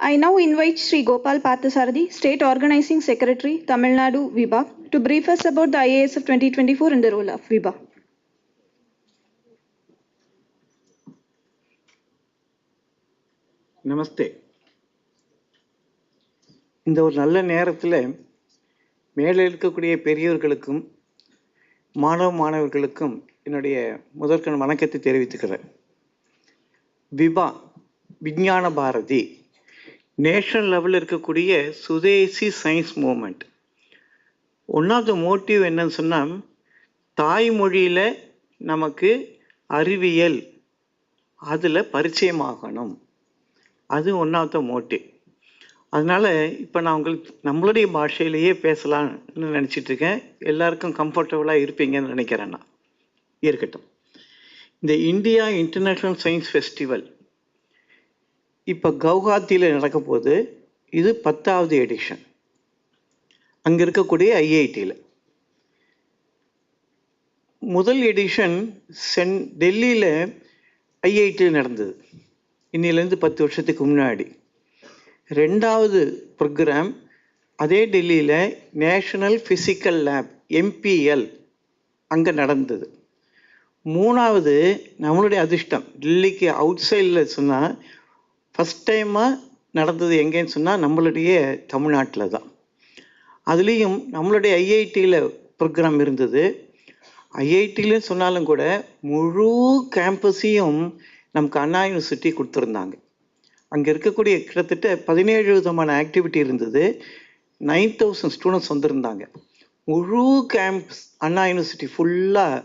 I now invite Sri Gopal Parthasarathi, State Organizing Secretary, Tamil Nadu, Viba, to brief us about the IISF 2024 and the role of Viba. நமஸ்தே. இந்த ஒரு நல்ல நேரத்தில் மேலே இருக்கக்கூடிய பெரியவர்களுக்கும் மாணவர்களுக்கும் என்னுடைய முதற்கண் வணக்கத்தை தெரிவித்துக்கிறேன். விபா விஞ்ஞான பாரதி நேஷனல் லெவலில் இருக்கக்கூடிய Swadeshi science movement. One of the motive என்னன்னு சொன்னால், தாய்மொழியில் நமக்கு அறிவியல் அதில் பரிச்சயமாகணும். அது ஒன் ஆஃப் த மோட்டிவ். அதனால் இப்போ நான் உங்களுக்கு நம்மளுடைய பாஷையிலேயே பேசலான்னு நினச்சிட்ருக்கேன். எல்லாருக்கும் கம்ஃபர்டபுளாக இருப்பீங்கன்னு நினைக்கிறேன். நான் இருக்கட்டும். இந்த இந்தியா இன்டர்நேஷ்னல் சயின்ஸ் ஃபெஸ்டிவல் இப்போ கவுஹாத்தியில் நடக்க போகுது. இது 10வது எடிஷன். அங்கே இருக்கக்கூடிய ஐஐடியில். முதல் எடிஷன் டெல்லியில் ஐஐடியில் நடந்தது, இன்னிலேருந்து 10 வருஷத்துக்கு முன்னாடி. 2வது ப்ரோக்ராம் அதே டெல்லியில் நேஷனல் ஃபிசிக்கல் லேப் MPL அங்கே நடந்தது. 3வது நம்மளுடைய அதிர்ஷ்டம், டெல்லிக்கு அவுட் சைடில் சொன்னால் ஃபஸ்ட் டைமாக நடந்தது எங்கேன்னு சொன்னால் நம்மளுடைய தமிழ்நாட்டில் தான். அதுலேயும் நம்மளுடைய ஐஐடியில் ப்ரோக்ராம் இருந்தது. ஐஐடியில் சொன்னாலும் கூட முழு கேம்பஸையும் நமக்கு அண்ணா யூனிவர்சிட்டி கொடுத்துருந்தாங்க. அங்கே இருக்கக்கூடிய கிட்டத்தட்ட 17 விதமான ஆக்டிவிட்டி இருந்தது. 9000 ஸ்டூடெண்ட்ஸ் வந்திருந்தாங்க. முழு கேம்பஸ் அண்ணா யூனிவர்சிட்டி ஃபுல்லாக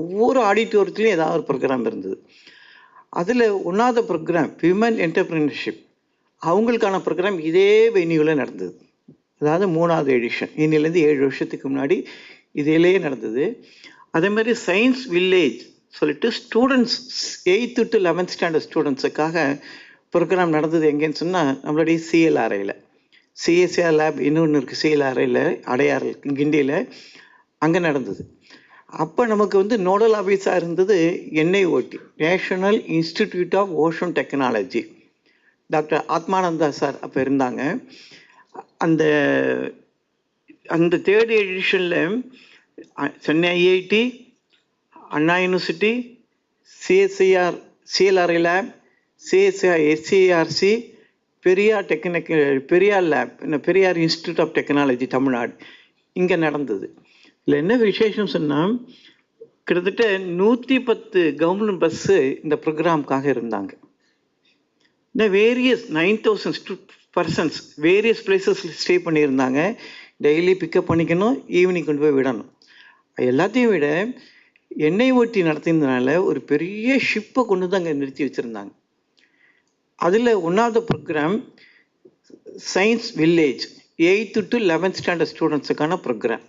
ஒவ்வொரு ஆடிட்டோரியத்துலேயும் ஏதாவது ஒரு ப்ரோக்ராம் இருந்தது. அதில் 1வது ப்ரோக்ராம் விமன் என்டர்பிரினர்ஷிப், அவங்களுக்கான ப்ரோக்ராம் இதே வென்யூவில் நடந்தது. அதாவது 3வது எடிஷன், இன்னிலேருந்து 7 வருஷத்துக்கு முன்னாடி இதிலேயே நடந்தது. அதே மாதிரி சயின்ஸ் வில்லேஜ் சொல்லிட்டு students 8th to 11th standard ஸ்டூடெண்ட்ஸுக்காக ப்ரோக்ராம் நடந்தது. எங்கேன்னு சொன்னால் நம்மளுடைய CLRIயில் CSIR லேப் இன்னொன்று இருக்குது CLRயில் அடையாறு கிண்டியில், அங்கே நடந்தது. அப்போ நமக்கு வந்து நோடல் ஆஃபீஸாக இருந்தது NIOT, National institute of Ocean Technology. Doctor Atmananda sir அப்போ இருந்தாங்க. அந்த அந்த 3rd எடிஷனில் Chennai IIT, Anna University, CLR lab, CSIR-SERC, Periyar lab, Periyar Institute of Technology Tamil Nadu, இங்கே நடந்தது. இதில் என்ன விசேஷம் சொன்னால், கிட்டத்தட்ட 110 கவர்மெண்ட் பஸ்ஸு இந்த ப்ரோக்ராமுக்காக இருந்தாங்க. இன்னும் வேரியஸ் 9000 பர்சன்ஸ் வேரியஸ் பிளேசஸில் ஸ்டே பண்ணியிருந்தாங்க. டெய்லி பிக்கப் பண்ணிக்கணும், ஈவினிங் கொண்டு போய் விடணும். எல்லாத்தையும் விட NIOT நடத்தினதுனால ஒரு பெரிய ஷிப்பை கொண்டு வந்து அங்கே நிறுத்தி வச்சுருந்தாங்க. அதில் ஒன்றாவது programme science village, 8th to 11th standard ஸ்டூடெண்ட்ஸுக்கான ப்ரோக்ராம்.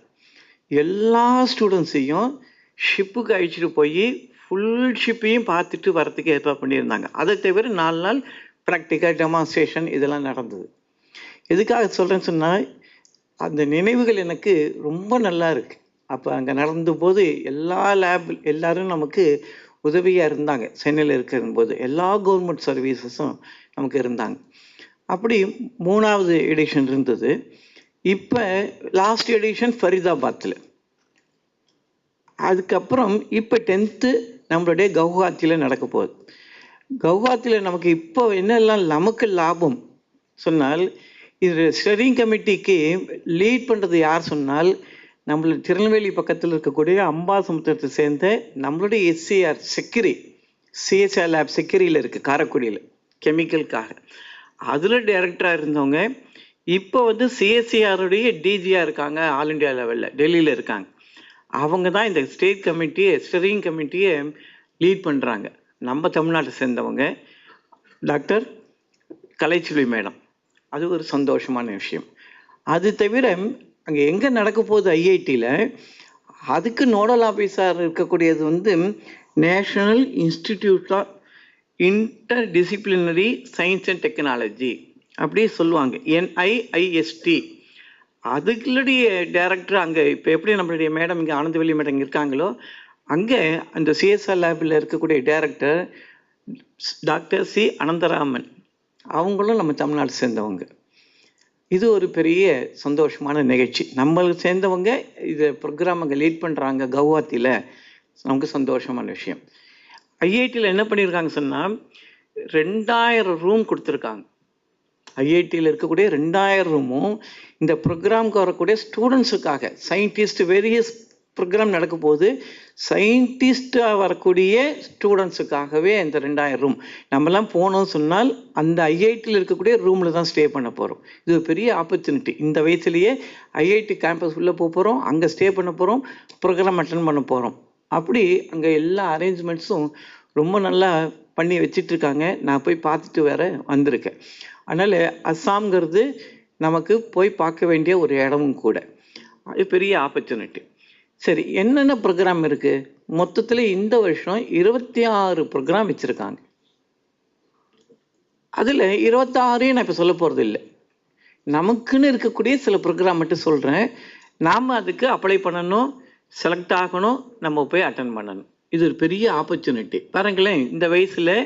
எல்லா ஸ்டூடெண்ட்ஸையும் ஷிப்புக்கு அழிச்சிட்டு போய் ஃபுல் ஷிப்பையும் பார்த்துட்டு வரத்துக்கு ஏற்பாடு பண்ணியிருந்தாங்க. அதை தவிர 4 நாள் ப்ராக்டிக்கல் டெமான்ஸ்ட்ரேஷன் இதெல்லாம் நடந்தது. எதுக்காக சொல்கிறேன்னு சொன்னால், அந்த நினைவுகள் எனக்கு ரொம்ப நல்லா இருக்குது. அப்போ அங்கே நடந்த போது எல்லா எல்லோரும் நமக்கு உதவியாக இருந்தாங்க. சென்னையில் இருக்கும்போது எல்லா கவர்மெண்ட் சர்வீசஸும் நமக்கு இருந்தாங்க. அப்படி 3வது எடிஷன் இருந்தது. இப்போ லாஸ்ட் எடிஷன் ஃபரிதாபாத்தில். அதுக்கப்புறம் இப்போ 10th நம்மளுடைய கவுஹாத்தியில் நடக்க போகுது. கவுஹாத்தியில் நமக்கு இப்போ என்னெல்லாம் நமக்கு லாபம் சொன்னால், இது ஸ்டடிங் கமிட்டிக்கு லீட் பண்ணுறது யார் சொன்னால், நம்மளுடைய திருநெல்வேலி பக்கத்தில் இருக்கக்கூடிய அம்பாசமுத்திரத்தை சேர்ந்த நம்மளுடைய SCR செக்யூரி, CSIR லேப் செக்யூரியில் இருக்குது காரைக்குடியில், கெமிக்கலுக்காக. அதில் டைரக்டராக இருந்தவங்க இப்போ வந்து CSIR-உடைய DG-ஆக இருக்காங்க. ஆல் இண்டியா லெவலில் டெல்லியில் இருக்காங்க. அவங்க தான் இந்த ஸ்டேட் கமிட்டியை, ஸ்டெரிங் கமிட்டியை லீட் பண்ணுறாங்க. நம்ம தமிழ்நாட்டை சேர்ந்தவங்க டாக்டர் கலைச்செல்வி மேடம். அது ஒரு சந்தோஷமான விஷயம். அது தவிர அங்கே எங்கே நடக்க போகுது IIT-யில், அதுக்கு நோடல் ஆஃபீஸார் இருக்கக்கூடியது வந்து national institute of interdisciplinary science and technology அப்படி சொல்லுவாங்க, NIIST. அதுக்குள்ளடைய டைரக்டர் அங்கே இப்போ எப்படி நம்மளுடைய மேடம் இங்கே ஆனந்தவல்லி மேடம் இங்கே இருக்காங்களோ, அங்கே அந்த CSIR லேபில் இருக்கக்கூடிய டைரக்டர் டாக்டர் C. அனந்தராமன், அவங்களும் நம்ம தமிழ்நாடு சேர்ந்தவங்க. இது ஒரு பெரிய சந்தோஷமான நிகழ்ச்சி. நம்மளுக்கு சேர்ந்தவங்க இது ப்ரோக்ராம் அங்கே லீட் பண்ணுறாங்க கவுஹாத்தியில். நமக்கு சந்தோஷமான விஷயம். IIT-யில் என்ன பண்ணியிருக்காங்க சொன்னால், 2000 ரூம் கொடுத்துருக்காங்க. IIT-யில் இருக்கக்கூடிய 2000 ரூமும் இந்த ப்ரோக்ராமுக்கு வரக்கூடிய ஸ்டூடெண்ட்ஸுக்காக, சயின்டிஸ்ட் வேரியஸ் ப்ரோக்ராம் நடக்க போது சயின்டிஸ்டாக வரக்கூடிய ஸ்டூடெண்ட்ஸுக்காகவே இந்த 2000 ரூம். நம்மலாம் போனோம்னு சொன்னால் அந்த IIT-யில் இருக்கக்கூடிய ரூமில் தான் ஸ்டே பண்ண போகிறோம். இது ஒரு பெரிய ஆப்பர்ச்சுனிட்டி. இந்த வயசுலேயே IIT கேம்பஸ் உள்ளே போக போகிறோம், அங்கே ஸ்டே பண்ண போகிறோம், ப்ரோக்ராம் அட்டன் பண்ண போகிறோம். அப்படி அங்கே எல்லா அரேஞ்ச்மெண்ட்ஸும் ரொம்ப நல்லா பண்ணி வச்சிட்ருக்காங்க. நான் போய் பார்த்துட்டு வேற வந்திருக்கேன். அதனால் அஸ்ஸாம்ங்கிறது நமக்கு போய் பார்க்க வேண்டிய ஒரு இடமும் கூட. அது பெரிய ஆப்பர்ச்சுனிட்டி. சரி, என்னென்ன ப்ரோக்ராம் இருக்குது? மொத்தத்தில் இந்த வருஷம் 26 ப்ரோக்ராம் வச்சுருக்காங்க. அதில் 26 நான் இப்போ சொல்ல போகிறது இல்லை. நமக்குன்னு இருக்கக்கூடிய சில ப்ரோக்ராம் மட்டும் சொல்கிறேன். நாம் அதுக்கு அப்ளை பண்ணணும், செலக்ட் ஆகணும், நம்ம போய் அட்டன் பண்ணணும். இது ஒரு பெரிய ஆப்பர்ச்சுனிட்டி. பாருங்களேன், இந்த வயசில்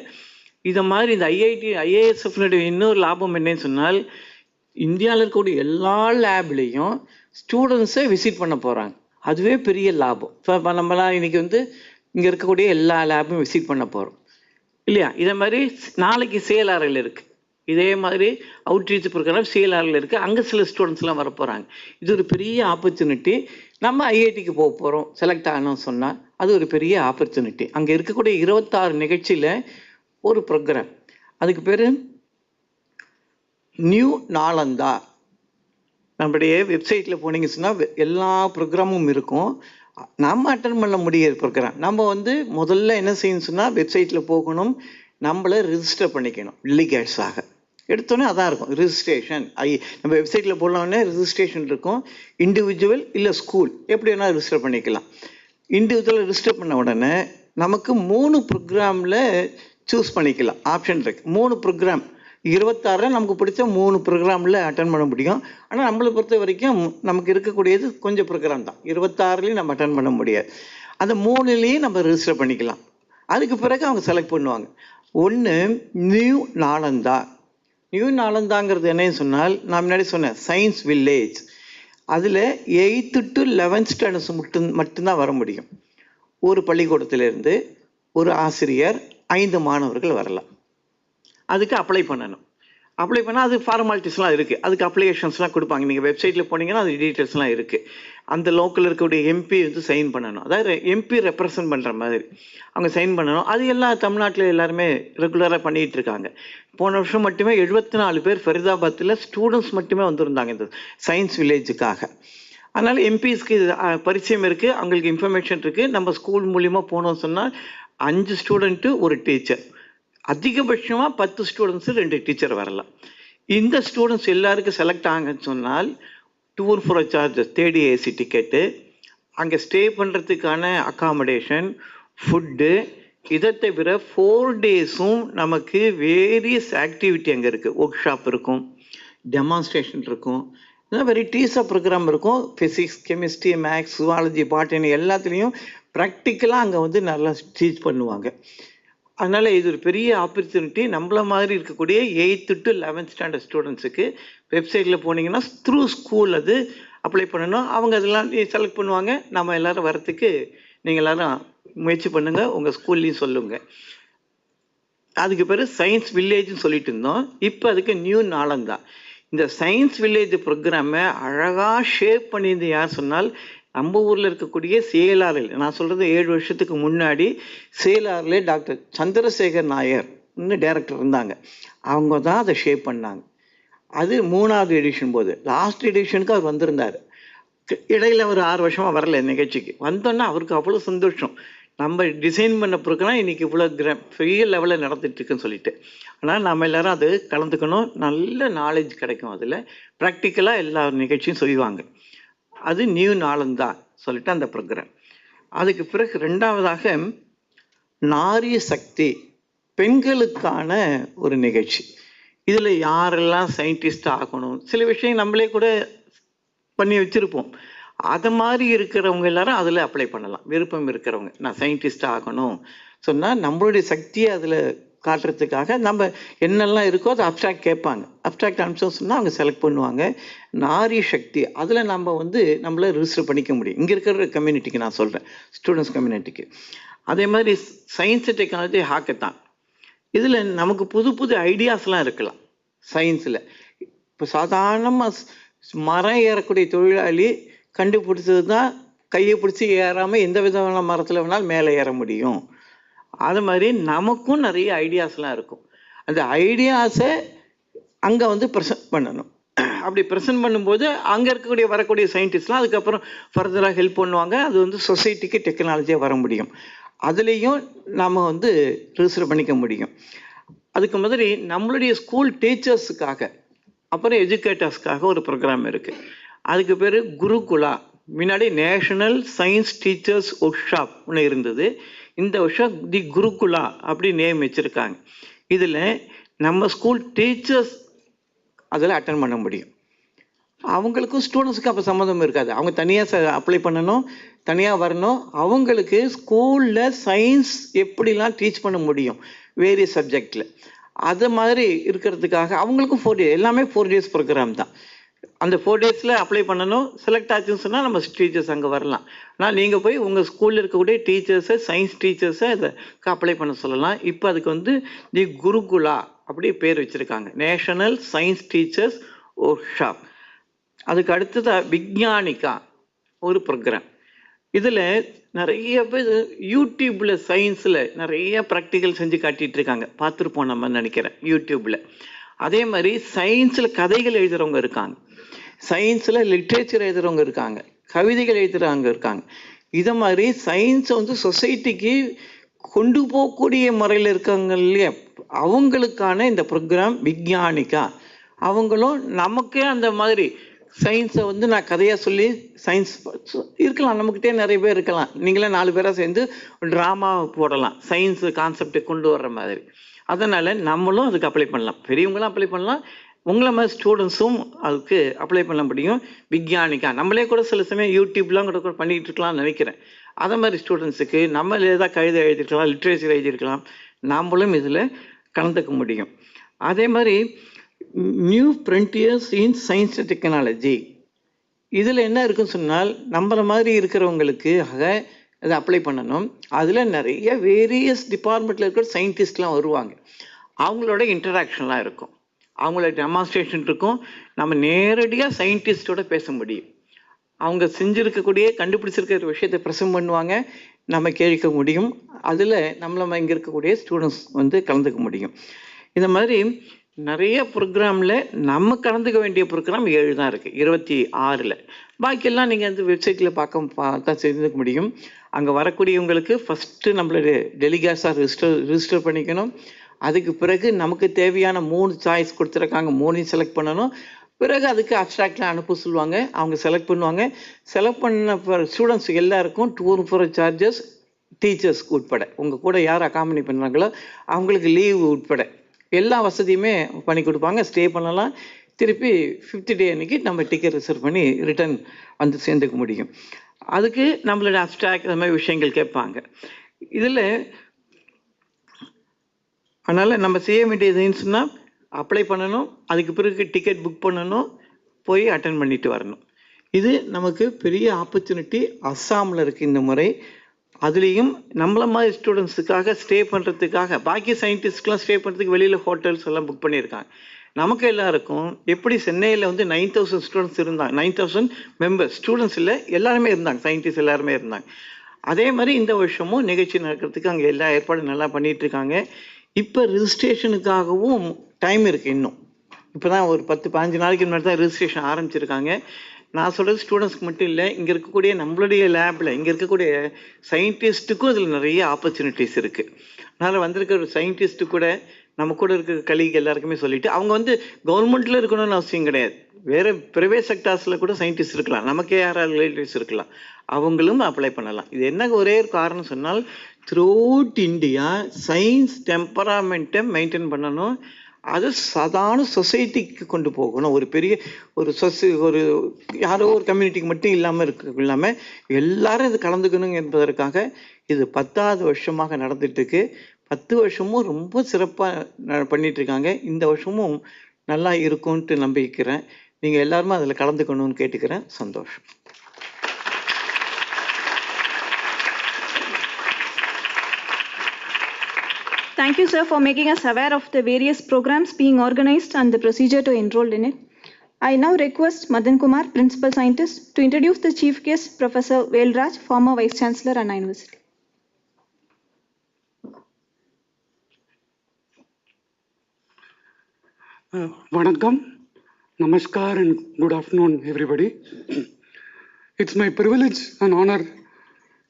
இதை மாதிரி இந்த IISF இன்னொரு லாபம் என்னன்னு சொன்னால், இந்தியாவில் இருக்கக்கூடிய எல்லா லேப்லேயும் ஸ்டூடெண்ட்ஸை விசிட் பண்ண போகிறாங்க. அதுவே பெரிய லாபம். இப்போ நம்மளாம் இன்றைக்கி வந்து இங்கே இருக்கக்கூடிய எல்லா லேபும் விசிட் பண்ண போகிறோம் இல்லையா? இதே மாதிரி நாளைக்கு CLR-ல் இருக்குது. இதே மாதிரி அவுட்ரீச் ப்ரோக்ராம் CLR-ல் இருக்குது. அங்கே சில ஸ்டூடெண்ட்ஸ்லாம் வர போகிறாங்க. இது ஒரு பெரிய ஆப்பர்ச்சுனிட்டி. நம்ம IIT-க்கு போக போகிறோம், செலக்ட் ஆகணும்னு சொன்னால் அது ஒரு பெரிய ஆப்பர்ச்சுனிட்டி. அங்கே இருக்கக்கூடிய 26 நிகழ்ச்சியில் ஒரு ப்ரோக்ராம், அதுக்கு பேர் நியூ நாலந்தா. நம்மளுடைய வெப்சைட்டில் போனீங்க சொன்னால் எல்லா ப்ரோக்ராமும் இருக்கும். நம்ம அட்டன் பண்ண முடியாத ப்ரோக்ராம். நம்ம வந்து முதல்ல என்ன செய்யணும்னு சொன்னால், வெப்சைட்டில் போகணும், நம்மளை ரிஜிஸ்டர் பண்ணிக்கணும் டெலிகேட்ஸாக. எடுத்தோன்னே அதான் இருக்கும் ரிஜிஸ்ட்ரேஷன். நம்ம வெப்சைட்டில் போடலான்னே ரிஜிஸ்ட்ரேஷன் இருக்கும். இண்டிவிஜுவல் இல்லை ஸ்கூல் எப்படி வேணால் ரிஜிஸ்டர் பண்ணிக்கலாம். இண்டிவிஜுவலாக ரிஜிஸ்டர் பண்ண உடனே நமக்கு 3 ப்ரோக்ராமில் சூஸ் பண்ணிக்கலாம், ஆப்ஷன் இருக்குது. 3 ப்ரோக்ராம் 26 நமக்கு பிடிச்ச 3 ப்ரோக்ராமில் அட்டன் பண்ண முடியும். ஆனால் நம்மளை பொறுத்த வரைக்கும் நமக்கு இருக்கக்கூடியது கொஞ்சம் ப்ரோக்ராம் தான். 26லேயும் நம்ம அட்டன் பண்ண முடியாது. அந்த 3லேயும் நம்ம ரிஜிஸ்டர் பண்ணிக்கலாம். அதுக்கு பிறகு அவங்க செலக்ட் பண்ணுவாங்க. ஒன்று நியூ நாலந்தா. நியூ நாலந்தாங்கிறது என்னன்னு சொன்னால், நான் முன்னாடி சொன்னேன் சயின்ஸ் வில்லேஜ். அதில் 8th to 11th ஸ்டாண்டர்ட்ஸ் மட்டும்தான் வர முடியும். ஒரு பள்ளிக்கூடத்திலிருந்து ஒரு ஆசிரியர் 5 மாணவர்கள் வரலாம். அதுக்கு அப்ளை பண்ணணும். அப்ளை பண்ணால் அது ஃபார்மாலிட்டிஸ்லாம் இருக்குது. அதுக்கு அப்ளிகேஷன்ஸ்லாம் கொடுப்பாங்க. நீங்கள் வெப்சைட்டில் போனீங்கன்னா அது டீட்டெயில்ஸ்லாம் இருக்குது. அந்த லோக்கலில் இருக்கக்கூடிய எம்பி வந்து சைன் பண்ணணும். அதாவது எம்பி ரெப்ரசன்ட் பண்ணுற மாதிரி அவங்க சைன் பண்ணணும். அது எல்லாம் தமிழ்நாட்டில் எல்லாருமே ரெகுலராக பண்ணிகிட்டு இருக்காங்க. போன வருஷம் மட்டுமே 74 பேர் ஃபரிதாபாத்தில் ஸ்டூடெண்ட்ஸ் மட்டுமே வந்திருந்தாங்க இந்த சயின்ஸ் வில்லேஜுக்காக. அதனால் எம்பிஸ்க்கு இது பரிச்சயம் இருக்குது, அவங்களுக்கு இன்ஃபர்மேஷன் இருக்குது. நம்ம ஸ்கூல் மூலிமா போனோம் சொன்னால் 5 ஸ்டூடெண்ட்டு ஒரு டீச்சர், அதிகபட்சமாக 10 ஸ்டூடெண்ட்ஸு 2 டீச்சர் வரலாம். இந்த ஸ்டூடெண்ட்ஸ் எல்லாருக்கும் செலக்ட் ஆகன்னு சொன்னால் tour for charges, third AC ticket, அங்கே ஸ்டே பண்ணுறதுக்கான அக்காமடேஷன், ஃபுட்டு, இதை தவிர 4 டேஸும் நமக்கு வேரியஸ் ஆக்டிவிட்டி அங்கே இருக்குது. ஒர்க் ஷாப் இருக்கும், டெமான்ஸ்ட்ரேஷன் இருக்கும், வெரைட்டிஸாக ப்ரோக்ராம் இருக்கும். Physics, chemistry, maths, zoology, botany எல்லாத்துலேயும் ப்ராக்டிக்கலாக அங்கே வந்து நல்லா டீச் பண்ணுவாங்க. அதனால் இது ஒரு பெரிய ஆப்பர்ச்சுனிட்டி. நம்மள மாதிரி இருக்கக்கூடிய 8th to 11th ஸ்டாண்டர்ட் ஸ்டூடெண்ட்ஸுக்கு வெப்சைட்டில் போனீங்கன்னா த்ரூ ஸ்கூல் அது அப்ளை பண்ணணும். அவங்க அதெல்லாம் செலக்ட் பண்ணுவாங்க. நம்ம எல்லோரும் வரத்துக்கு நீங்கள் எல்லோரும் முயற்சி பண்ணுங்கள், உங்கள் ஸ்கூல்லையும் சொல்லுங்கள். அதுக்கு பிறகு சயின்ஸ் வில்லேஜ்னு சொல்லிட்டு இருந்தோம். இப்போ அதுக்கு நியூ நாலந்தா. இந்த சயின்ஸ் வில்லேஜ் ப்ரோக்ராமை அழகாக ஷேப் பண்ணியிருந்து யார் சொன்னால் நம்ம ஊரில் இருக்கக்கூடிய CSIR. நான் சொல்கிறது 7 வருஷத்துக்கு முன்னாடி CSIR doctor Chandrasekhar Nair director இருந்தாங்க. அவங்க தான் அதை ஷேப் பண்ணாங்க. அது 3வது எடிஷன் போது. லாஸ்ட் எடிஷனுக்கு அவர் வந்திருந்தார். இடையில் ஒரு 6 வருஷமாக வரல நிகழ்ச்சிக்கு. வந்தோன்னா அவருக்கு அவ்வளோ சந்தோஷம். நம்ம டிசைன் பண்ண ப்ரோக்ராம் இன்றைக்கி இவ்வளோ பெரிய லெவலில் நடந்துட்டுருக்குன்னு சொல்லிட்டு. ஆனால் நம்ம எல்லோரும் அது கலந்துக்கணும். நல்ல நாலேஜ் கிடைக்கும். அதில் ப்ராக்டிக்கலாக எல்லா நிகழ்ச்சியும் செய்வாங்க. அது நியூ நாலந்தா சொல்லிட்டு அந்த ப்ரோக்ராம். அதுக்கு பிறகு 2வதாக நாரி சக்தி, பெண்களுக்கான ஒரு நிகழ்ச்சி. இதில் யாரெல்லாம் சயின்டிஸ்ட் ஆகணும், சில விஷயம் நம்மளே கூட பண்ணி வச்சுருப்போம். அதை மாதிரி இருக்கிறவங்க எல்லாரும் அதில் அப்ளை பண்ணலாம். விருப்பம் இருக்கிறவங்க, நான் சயின்டிஸ்ட் ஆகணும் சொன்னால் நம்மளுடைய சக்தியை அதில் காட்டுறதுக்காக நம்ம என்னெல்லாம் இருக்கோ அதை அப்ட்ராக்ட் கேட்பாங்க. அப்ட்ராக்ட் அம்சம் சொன்னால் அவங்க செலக்ட் பண்ணுவாங்க. நாரி சக்தி அதில் நம்ம வந்து நம்மளை ரிஜிஸ்டர் பண்ணிக்க முடியும். இங்கே இருக்கிற கம்யூனிட்டிக்கு நான் சொல்கிறேன், ஸ்டூடெண்ட்ஸ் கம்யூனிட்டிக்கு. அதே மாதிரி சயின்ஸ் டெக்னாலஜி ஹாக்கத்தான். இதில் நமக்கு புது புது ஐடியாஸ்லாம் இருக்கலாம். சயின்ஸில் இப்போ சாதாரணமாக மரம் ஏறக்கூடிய தொழிலாளி கண்டுபிடிச்சது தான் கையை பிடிச்சி ஏறாமல் எந்த விதமான மரத்தில் வேணாலும் மேலே ஏற முடியும். அது மாதிரி நமக்கும் நிறைய ஐடியாஸ்லாம் இருக்கும். அந்த ஐடியாஸை அங்கே வந்து ப்ரெசென்ட் பண்ணணும். அப்படி ப்ரெசென்ட் பண்ணும்போது அங்கே இருக்கக்கூடிய வரக்கூடிய சயின்டிஸ்ட்லாம் அதுக்கப்புறம் ஃபர்தராக ஹெல்ப் பண்ணுவாங்க. அது வந்து சொசைட்டிக்கு டெக்னாலஜியாக வர முடியும். அதுலேயும் நம்ம வந்து ரிஜிஸ்டர் பண்ணிக்க முடியும். அதுக்கு மாதிரி நம்மளுடைய ஸ்கூல் டீச்சர்ஸுக்காக, அப்புறம் எஜுகேட்டர்ஸ்க்காக ஒரு ப்ரோக்ராம் இருக்குது. அதுக்கு பேர் குருகுலா. முன்னாடி national science teachers work shop ஒன்று இருந்தது. இந்த வருஷம் தி குருகுலா அப்படி நேம் வச்சுருக்காங்க. இதில் நம்ம ஸ்கூல் டீச்சர்ஸ் அதில் அட்டன் பண்ண முடியும். அவங்களுக்கும் ஸ்டூடெண்ட்ஸுக்கும் அப்போ சம்மந்தம் இருக்காது. அவங்க தனியாக அப்ளை பண்ணணும், தனியாக வரணும். அவங்களுக்கு ஸ்கூலில் சயின்ஸ் எப்படிலாம் டீச் பண்ண முடியும் வேரியஸ் சப்ஜெக்டில், அது மாதிரி இருக்கிறதுக்காக அவங்களுக்கும் 4 days, எல்லாமே 4 days ப்ரோக்ராம் தான். அந்த 4 daysல அப்ளை பண்ணணும். செலக்ட் ஆச்சுன்னு சொன்னால் நம்ம டீச்சர்ஸ் அங்கே வரலாம். ஆனால் நீங்கள் போய் உங்கள் ஸ்கூலில் இருக்கக்கூடிய டீச்சர்ஸை, சயின்ஸ் டீச்சர்ஸை அதுக்கு அப்ளை பண்ண சொல்லலாம். இப்போ அதுக்கு வந்து தி குருகுலா அப்படி பேர் வச்சுருக்காங்க, national science teachers work shop. அதுக்கு அடுத்ததாக விஞ்ஞானிகா ஒரு ப்ரோக்ராம். இதில் நிறைய பேர் யூடியூப்பில் சயின்ஸில் நிறைய ப்ராக்டிக்கல் செஞ்சு காட்டிகிட்டு இருக்காங்க. பார்த்துருப்போம் நம்ம நினைக்கிறேன் யூடியூப்பில். அதே மாதிரி சயின்ஸில் கதைகள் எழுதுகிறவங்க இருக்காங்க, சயின்ஸில் லிட்ரேச்சர் எழுதுகிறவங்க இருக்காங்க, கவிதைகள் எழுதுகிறவங்க இருக்காங்க. இதை மாதிரி சயின்ஸை வந்து சொசைட்டிக்கு கொண்டு போகக்கூடிய முறையில் இருக்காங்க இல்லையா, அவங்களுக்கான இந்த ப்ரோக்ராம் விஞ்ஞானிகா. அவங்களும் நமக்கே அந்த மாதிரி சயின்ஸை வந்து நான் கதையாக சொல்லி சயின்ஸ் இருக்கலாம், நம்மக்கிட்டே நிறைய பேர் இருக்கலாம். நீங்களே 4 பேராக சேர்ந்து ட்ராமா போடலாம், சயின்ஸு கான்செப்டை கொண்டு வர்ற மாதிரி. அதனால் நம்மளும் அதுக்கு அப்ளை பண்ணலாம். பெரியவங்களும் அப்ளை பண்ணலாம், உங்களை மாதிரி ஸ்டூடெண்ட்ஸும் அதுக்கு அப்ளை பண்ண முடியும். விஞ்ஞானிக்கா நம்மளே கூட சில சமயம் யூடியூப்லாம் கூட பண்ணிகிட்டு இருக்கலாம்னு நினைக்கிறேன். அதை மாதிரி ஸ்டூடெண்ட்ஸுக்கு நம்ம ஏதாவது கவிதை எழுதியிருக்கலாம், லிட்ரேச்சர் எழுதியிருக்கலாம், நம்மளும் இதில் கலந்துக்க முடியும். அதே மாதிரி new Frontiers in science and technology, இதில் என்ன இருக்குன்னு சொன்னால் நம்மள மாதிரி இருக்கிறவங்களுக்கு அதை அப்ளை பண்ணணும். அதில் நிறைய வேரியஸ் டிபார்ட்மெண்ட்டில் இருக்கிற சயின்டிஸ்ட்லாம் வருவாங்க. அவங்களோட இன்டராக்ஷன்லாம் இருக்கும், அவங்களோட டெமான்ஸ்ட்ரேஷன் இருக்கும். நம்ம நேரடியாக சயின்டிஸ்டோட பேச முடியும். அவங்க செஞ்சுருக்கக்கூடிய கண்டுபிடிச்சிருக்கிற விஷயத்தை ப்ரெசென்ட் பண்ணுவாங்க, நம்ம கேட்க முடியும். அதில் நம்மள இங்கே இருக்கக்கூடிய ஸ்டூடெண்ட்ஸ் வந்து கலந்துக்க முடியும். இந்த மாதிரி நிறைய ப்ரோக்ராமில் நம்ம கலந்துக்க வேண்டிய ப்ரோக்ராம் 7 தான் இருக்குது 26. பாக்கியெல்லாம் நீங்கள் அந்த வெப்சைட்டில் பார்த்தா தெரிஞ்சுக்க முடியும். அங்கே வரக்கூடியவங்களுக்கு ஃபஸ்ட்டு நம்மளுடைய டெலிகேட்ஸாக ரிஜிஸ்டர் பண்ணிக்கணும். அதுக்கு பிறகு நமக்கு தேவையான 3 சாய்ஸ் கொடுத்துருக்காங்க, 3 செலக்ட் பண்ணணும். பிறகு அதுக்கு அப்ஸ்ட்ராக்ட்லாம் அனுப்ப சொல்லுவாங்க, அவங்க செலக்ட் பண்ணுவாங்க. செலக்ட் பண்ண ஸ்டூடெண்ட்ஸ் எல்லாருக்கும் டூர் ஃபார் சார்ஜஸ், டீச்சர்ஸ்க்கு உட்பட, உங்கள் கூட யார் அக்காம்பனி பண்ணுறாங்களோ அவங்களுக்கு லீவு உட்பட எல்லா வசதியுமே பண்ணி கொடுப்பாங்க. ஸ்டே பண்ணலாம். திருப்பி 5th டே அன்றைக்கி நம்ம டிக்கெட் ரிசர்வ் பண்ணி ரிட்டர்ன் வந்து சேர்ந்துக்க முடியும். அதுக்கு நம்மளோட அப்ஸ்ட்ராக்ட் அந்த மாதிரி விஷயங்கள் கேட்பாங்க. இதில் அதனால் நம்ம செய்ய வேண்டியதுன்னு சொன்னால் அப்ளை பண்ணணும், அதுக்கு பிறகு டிக்கெட் புக் பண்ணணும், போய் அட்டன் பண்ணிட்டு வரணும். இது நமக்கு பெரிய ஆப்பர்ச்சுனிட்டி அஸ்ஸாமில் இருக்குது இந்த முறை. அதுலேயும் நம்மள மாதிரி ஸ்டூடெண்ட்ஸுக்காக ஸ்டே பண்ணுறதுக்காக, பாக்கி சயின்டிஸ்ட்லாம் ஸ்டே பண்ணுறதுக்கு வெளியில் ஹோட்டல்ஸ் எல்லாம் புக் பண்ணியிருக்காங்க. நமக்கு எல்லாருக்கும் எப்படி சென்னையில் வந்து 9000 ஸ்டூடெண்ட்ஸ் இருந்தாங்க, 9000 மெம்பர்ஸ், ஸ்டூடெண்ட்ஸ் இல்லை எல்லாருமே இருந்தாங்க, சயின்டிஸ்ட் எல்லாருமே இருந்தாங்க. அதே மாதிரி இந்த வருஷமும் நிகழ்ச்சி நடக்கிறதுக்கு அங்கே எல்லா ஏற்பாடும் நல்லா பண்ணிகிட்ருக்காங்க. இப்போ ரிஜிஸ்ட்ரேஷனுக்காகவும் டைம் இருக்குது. இன்னும் இப்போ தான் ஒரு 10-15 நாளைக்கு முன்னாடி தான் ரிஜிஸ்ட்ரேஷன் ஆரம்பிச்சிருக்காங்க. நான் சொல்கிறது ஸ்டூடெண்ட்ஸ்க்கு மட்டும் இல்லை, இங்கே இருக்கக்கூடிய நம்மளுடைய லேபில் இங்கே இருக்கக்கூடிய சயின்டிஸ்ட்டுக்கும் இதில் நிறைய ஆப்பர்ச்சுனிட்டிஸ் இருக்குது. அதனால் வந்திருக்கிற ஒரு சயின்டிஸ்ட்டு கூட நம்ம கூட இருக்கிற கலீக் எல்லாருக்குமே சொல்லிவிட்டு, அவங்க வந்து கவர்மெண்ட்டில் இருக்கணும்னு அவசியம் கிடையாது, வேறு ப்ரைவேட் செக்டார்ஸில் கூட சயின்டிஸ்ட் இருக்கலாம், நமக்கே யாராவது ரிலேட்டிவ்ஸ் இருக்கலாம், அவங்களும் அப்ளை பண்ணலாம். இது என்ன ஒரே ஒரு காரணம் சொன்னால், த்ரூஅவுட் இந்தியா சயின்ஸ் டெம்பராமெண்ட்டை மெயின்டைன் பண்ணணும். அது சாதாரண சொசைட்டிக்கு கொண்டு போகணும். ஒரு பெரிய ஒரு யாரோ ஒரு கம்யூனிட்டிக்கு மட்டும் இல்லாமல் எல்லாரும் இது கலந்துக்கணும் என்பதற்காக இது 10வது வருஷமாக நடந்துட்டுருக்கு. 10 வருஷமும் ரொம்ப சிறப்பாக பண்ணிகிட்ருக்காங்க. இந்த வருஷமும் நல்லா இருக்கும்ன்ட்டு நம்பிக்கிறேன். நீங்கள் எல்லாருமே அதில் கலந்துக்கணும்னு கேட்டுக்கிறேன். சந்தோஷம். Thank you, sir, for making us aware of the various programs being organized and the procedure to enroll in it. I now request Madan Kumar, Principal Scientist, to introduce the Chief Guest, Professor Velraj, former Vice Chancellor, Anna University. Vanakkam, Namaskar, and good afternoon, everybody. It's my privilege and honor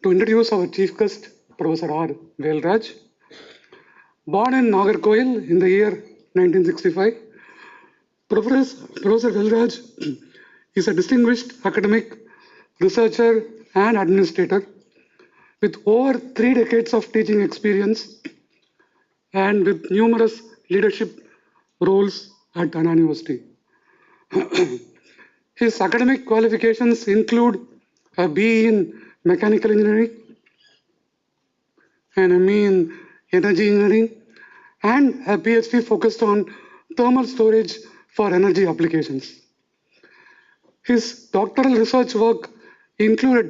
to introduce our Chief Guest, Professor R. Velraj. Born in Nagarkoil in the year 1965, Professor Velraj is a distinguished academic, researcher, and administrator with over 3 decades of teaching experience and with numerous leadership roles at Anna University. His academic qualifications include a BE in Mechanical Engineering, and a ME in Energy Engineering, and a PhD focused on thermal storage for energy applications. His doctoral research work included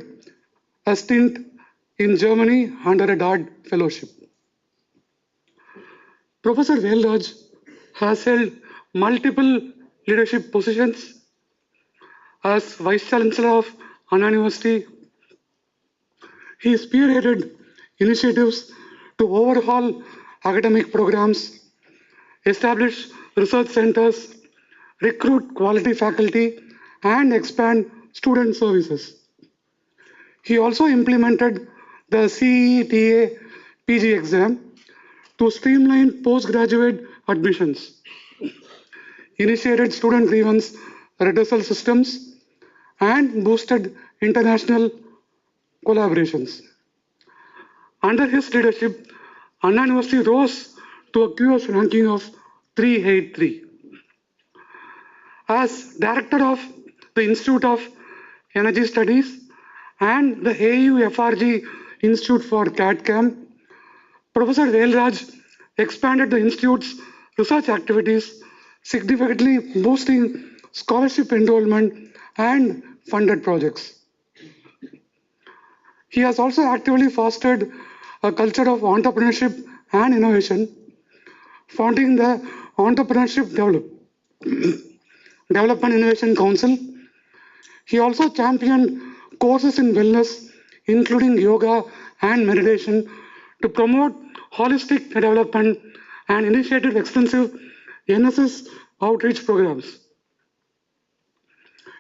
a stint in Germany under a DAAD fellowship. Professor Velraj has held multiple leadership positions as Vice Chancellor of Anna University. He spearheaded initiatives to overhaul academic programs, establish research centers, recruit quality faculty, and expand student services. He also implemented the CETA PG exam to streamline postgraduate admissions, initiated student grievance redressal systems, and boosted international collaborations. Under his leadership, Anna University rose to a QS ranking of 383. As Director of the Institute of Energy Studies and the AU FRG Institute for CAD/CAM, Professor Velraj expanded the Institute's research activities, significantly boosting scholarship enrollment and funded projects. He has also actively fostered a culture of entrepreneurship and innovation, founding the Entrepreneurship Development Innovation Council. He also championed courses in wellness, including yoga and meditation, to promote holistic development and initiated extensive NSS outreach programs.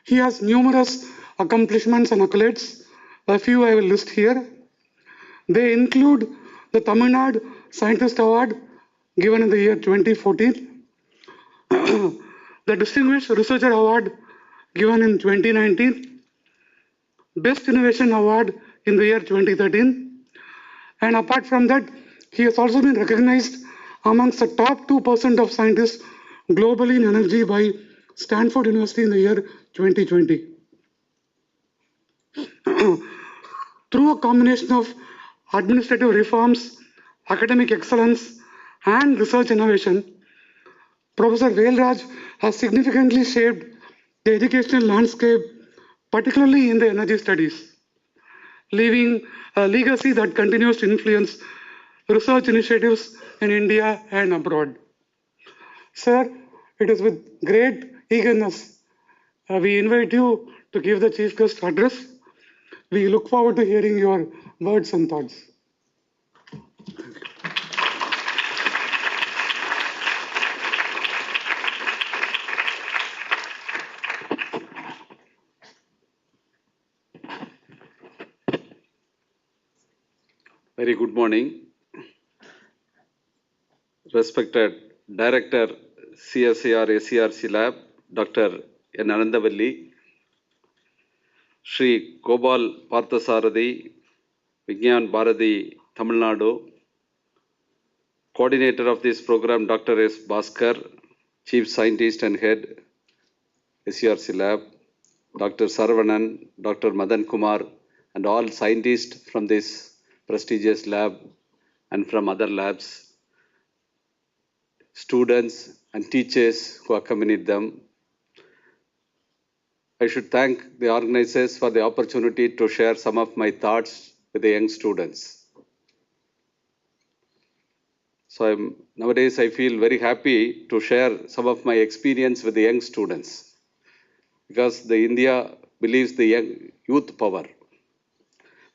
He has numerous accomplishments and accolades. A few I will list here. They include the Tamil Nadu Scientist Award given in the year 2014, the Distinguished Researcher Award given in 2019, Best Innovation Award in the year 2013, and apart from that, he has also been recognized amongst the top 2% of scientists globally in energy by Stanford University in the year 2020. Through a combination of administrative reforms, academic excellence, and research innovation, Professor Velraj has significantly shaped the educational landscape, particularly in the energy studies, leaving a legacy that continues to influence research initiatives in India and abroad. Sir, it is with great eagerness we invite you to give the Chief Guest address. We look forward to hearing your words and thoughts. Very good morning. Respected Director, CSIR-SERC Lab, Dr. Anandavalli, Shri Gopal Parthasarathi, Vigyan Bharati, Tamil Nadu, Coordinator of this program, Dr. S. Bhaskar, Chief Scientist and Head, SERC Lab, Dr. Saravanan, Dr. Madan Kumar, and all scientists from this prestigious lab and from other labs, students and teachers who accompanied them. I should thank the organizers for the opportunity to share some of my thoughts with the young students. So nowadays I feel very happy to share some of my experience with the young students, because the India believes the young youth power.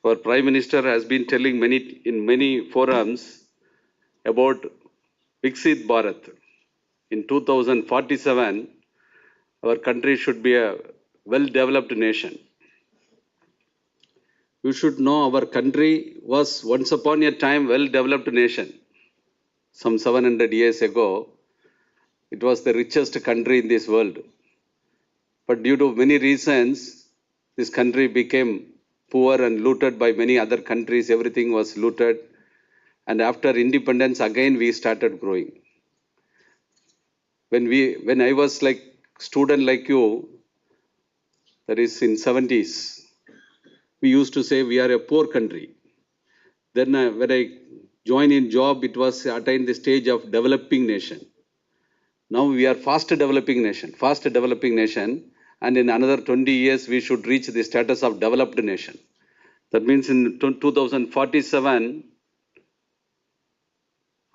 Our Prime Minister has been telling in many forums about Viksit Bharat. In 2047, our country should be a well-developed nation. You should know our country was once upon a time well-developed nation. Some 700 years ago, it was the richest country in this world. But due to many reasons, this country became poor and looted by many other countries. Everything was looted. And after independence, again we started growing. When I was like student like you, that is in 70s, we used to say we are a poor country. Then when I joined in job, it was attained the stage of developing nation. Now we are fast developing nation. And in another 20 years, we should reach the status of developed nation. That means in 2047,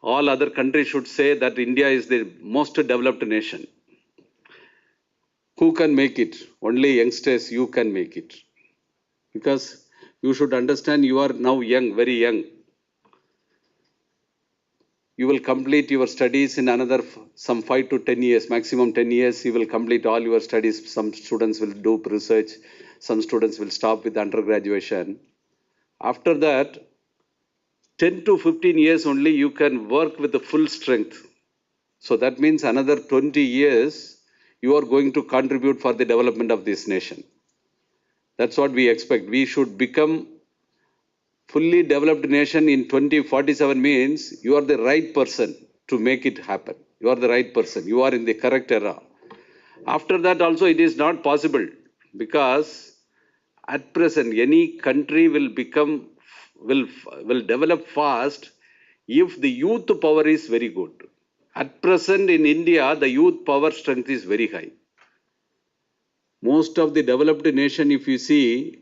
all other countries should say that India is the most developed nation. Who can make it? Only youngsters, you can make it. Because you should understand you are now young, very young. You will complete your studies in another some 5 to 10 years, maximum 10 years, you will complete all your studies. Some students will do research, some students will stop with undergraduation. After that, 10 to 15 years only you can work with the full strength. So that means another 20 years, you are going to contribute for the development of this nation. That's what we expect. We should become fully developed nation in 2047 means you are the right person. to make it happen. You are the right person. You are in the correct era. After that also it is not possible, because at present any country will develop fast if the youth power is very good. At present in India, the youth power strength is very high. Most of the developed nation, if you see,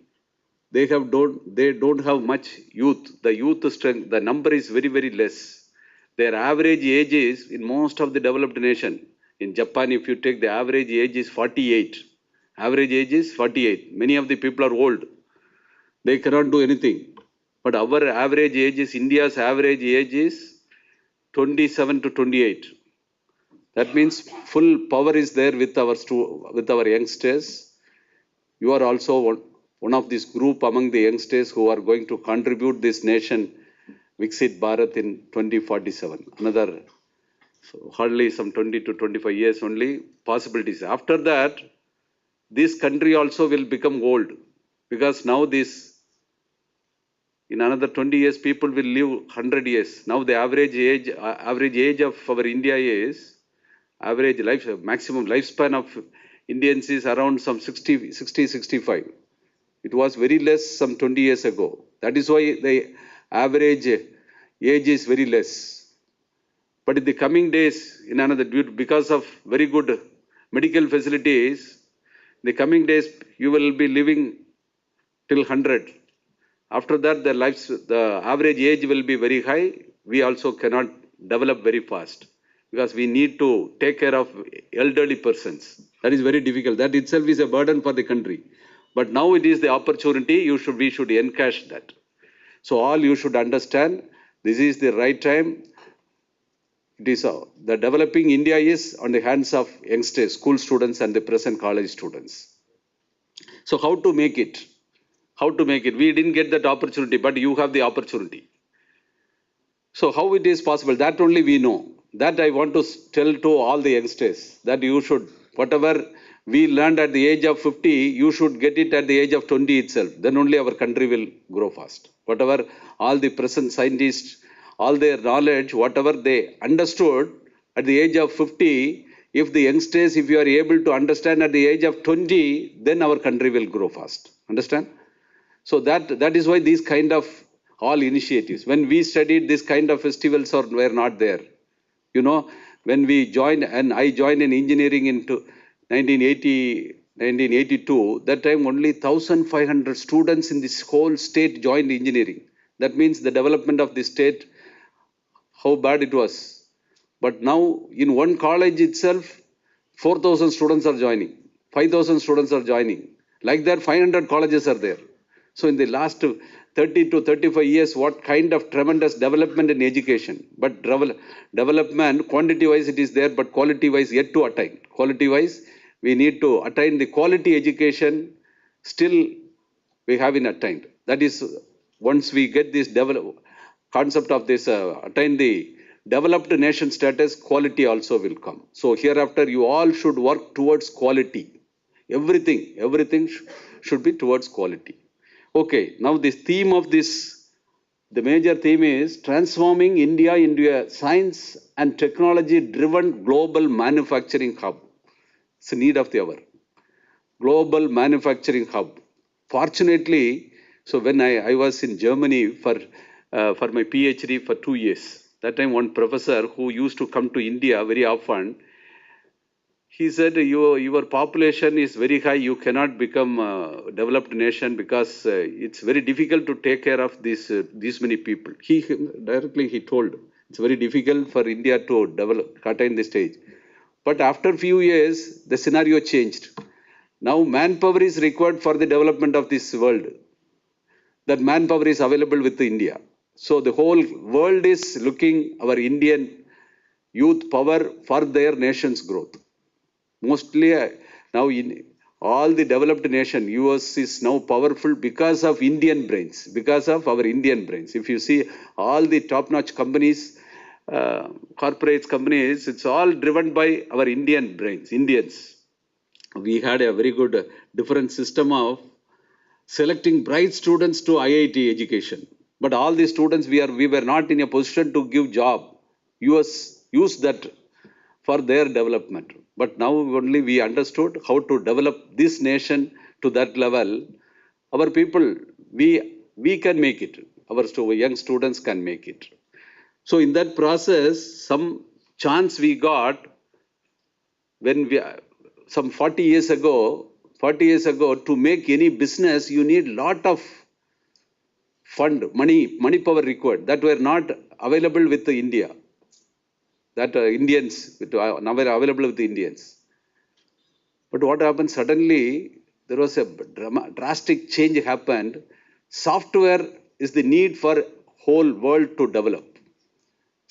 they don't have much youth. The youth strength, the number is very, very less. Their average age is, in most of the developed nation, in Japan, if you take, the average age is 48. Average age is 48. Many of the people are old. They cannot do anything. But our average age is, India's average age is 27 to 28. That means full power is there with our youngsters. You are also one of this group among the youngsters who are going to contribute this nation, Viksit Bharat, in 2047. Another, hardly some 20 to 25 years only possibilities. After that, this country also will become old, because now in another 20 years, people will live 100 years. Now the average age of our India is, maximum lifespan of Indians is around some 65. It was very less some 20 years ago. That is why the average age is very less. But in the coming days, because of very good medical facilities, in the coming days, you will be living till 100. After that, the average age will be very high. We also cannot develop very fast, because we need to take care of elderly persons. That is very difficult. That itself is a burden for the country. But now it is the opportunity. We should encash that. So all you should understand, this is the right time. It is the developing India is on the hands of youngsters, school students and the present college students. So how to make it? How to make it? We didn't get that opportunity, but you have the opportunity. So how it is possible? That only we know. That I want to tell to all the youngsters, that you should, whatever we learned at the age of 50, you should get it at the age of 20 itself. Then only our country will grow fast. Whatever all the present scientists, all their knowledge, whatever they understood at the age of 50, if the youngsters, if you are able to understand at the age of 20, then our country will grow fast. Understand? So that is why these kind of all initiatives, when we studied, this kind of festivals were not there. You know, when we joined, and I joined in engineering in 1982, that time only 1,500 students in this whole state joined engineering. That means the development of the state, how bad it was. But now in one college itself, 4,000 students are joining, 5,000 students are joining. Like that, 500 colleges are there. So in the last 30 to 35 years, what kind of tremendous development in education. But development, quantity-wise it is there, but quality-wise yet to attain. Quality-wise, we need to attain the quality education, still we haven't attained. That is, once we get this concept of this, attain the developed nation status, quality also will come. So hereafter, you all should work towards quality. Everything should be towards quality. Okay, now the theme of this, the major theme is transforming India into a science and technology driven global manufacturing hub. It's a need of the hour. Global manufacturing hub. Fortunately, so when I was in Germany for my PhD for 2 years, that time one professor who used to come to India very often, he said, your population is very high, you cannot become a developed nation because it's very difficult to take care of these many people. He told, it's very difficult for India to attain the stage. But after a few years, the scenario changed. Now manpower is required for the development of this world. That manpower is available with India. So the whole world is looking our Indian youth power for their nation's growth. Mostly now in all the developed nation, US is now powerful because of Indian brains, because of our Indian brains. If you see all the top-notch companies, corporate companies, it's all driven by our Indian brains, Indians. We had a very good different system of selecting bright students to IIT education. But all the students, we were not in a position to give job. US use that for their development. But now only we understood how to develop this nation to that level. Our people, we can make it. Our young students can make it. So in that process, some chance we got when we, some 40 years ago, to make any business, you need lot of fund, money power required that were not available with the India. That Indians, now were available with the Indians. But what happened suddenly, there was a drastic change happened. Software is the need for whole world to develop.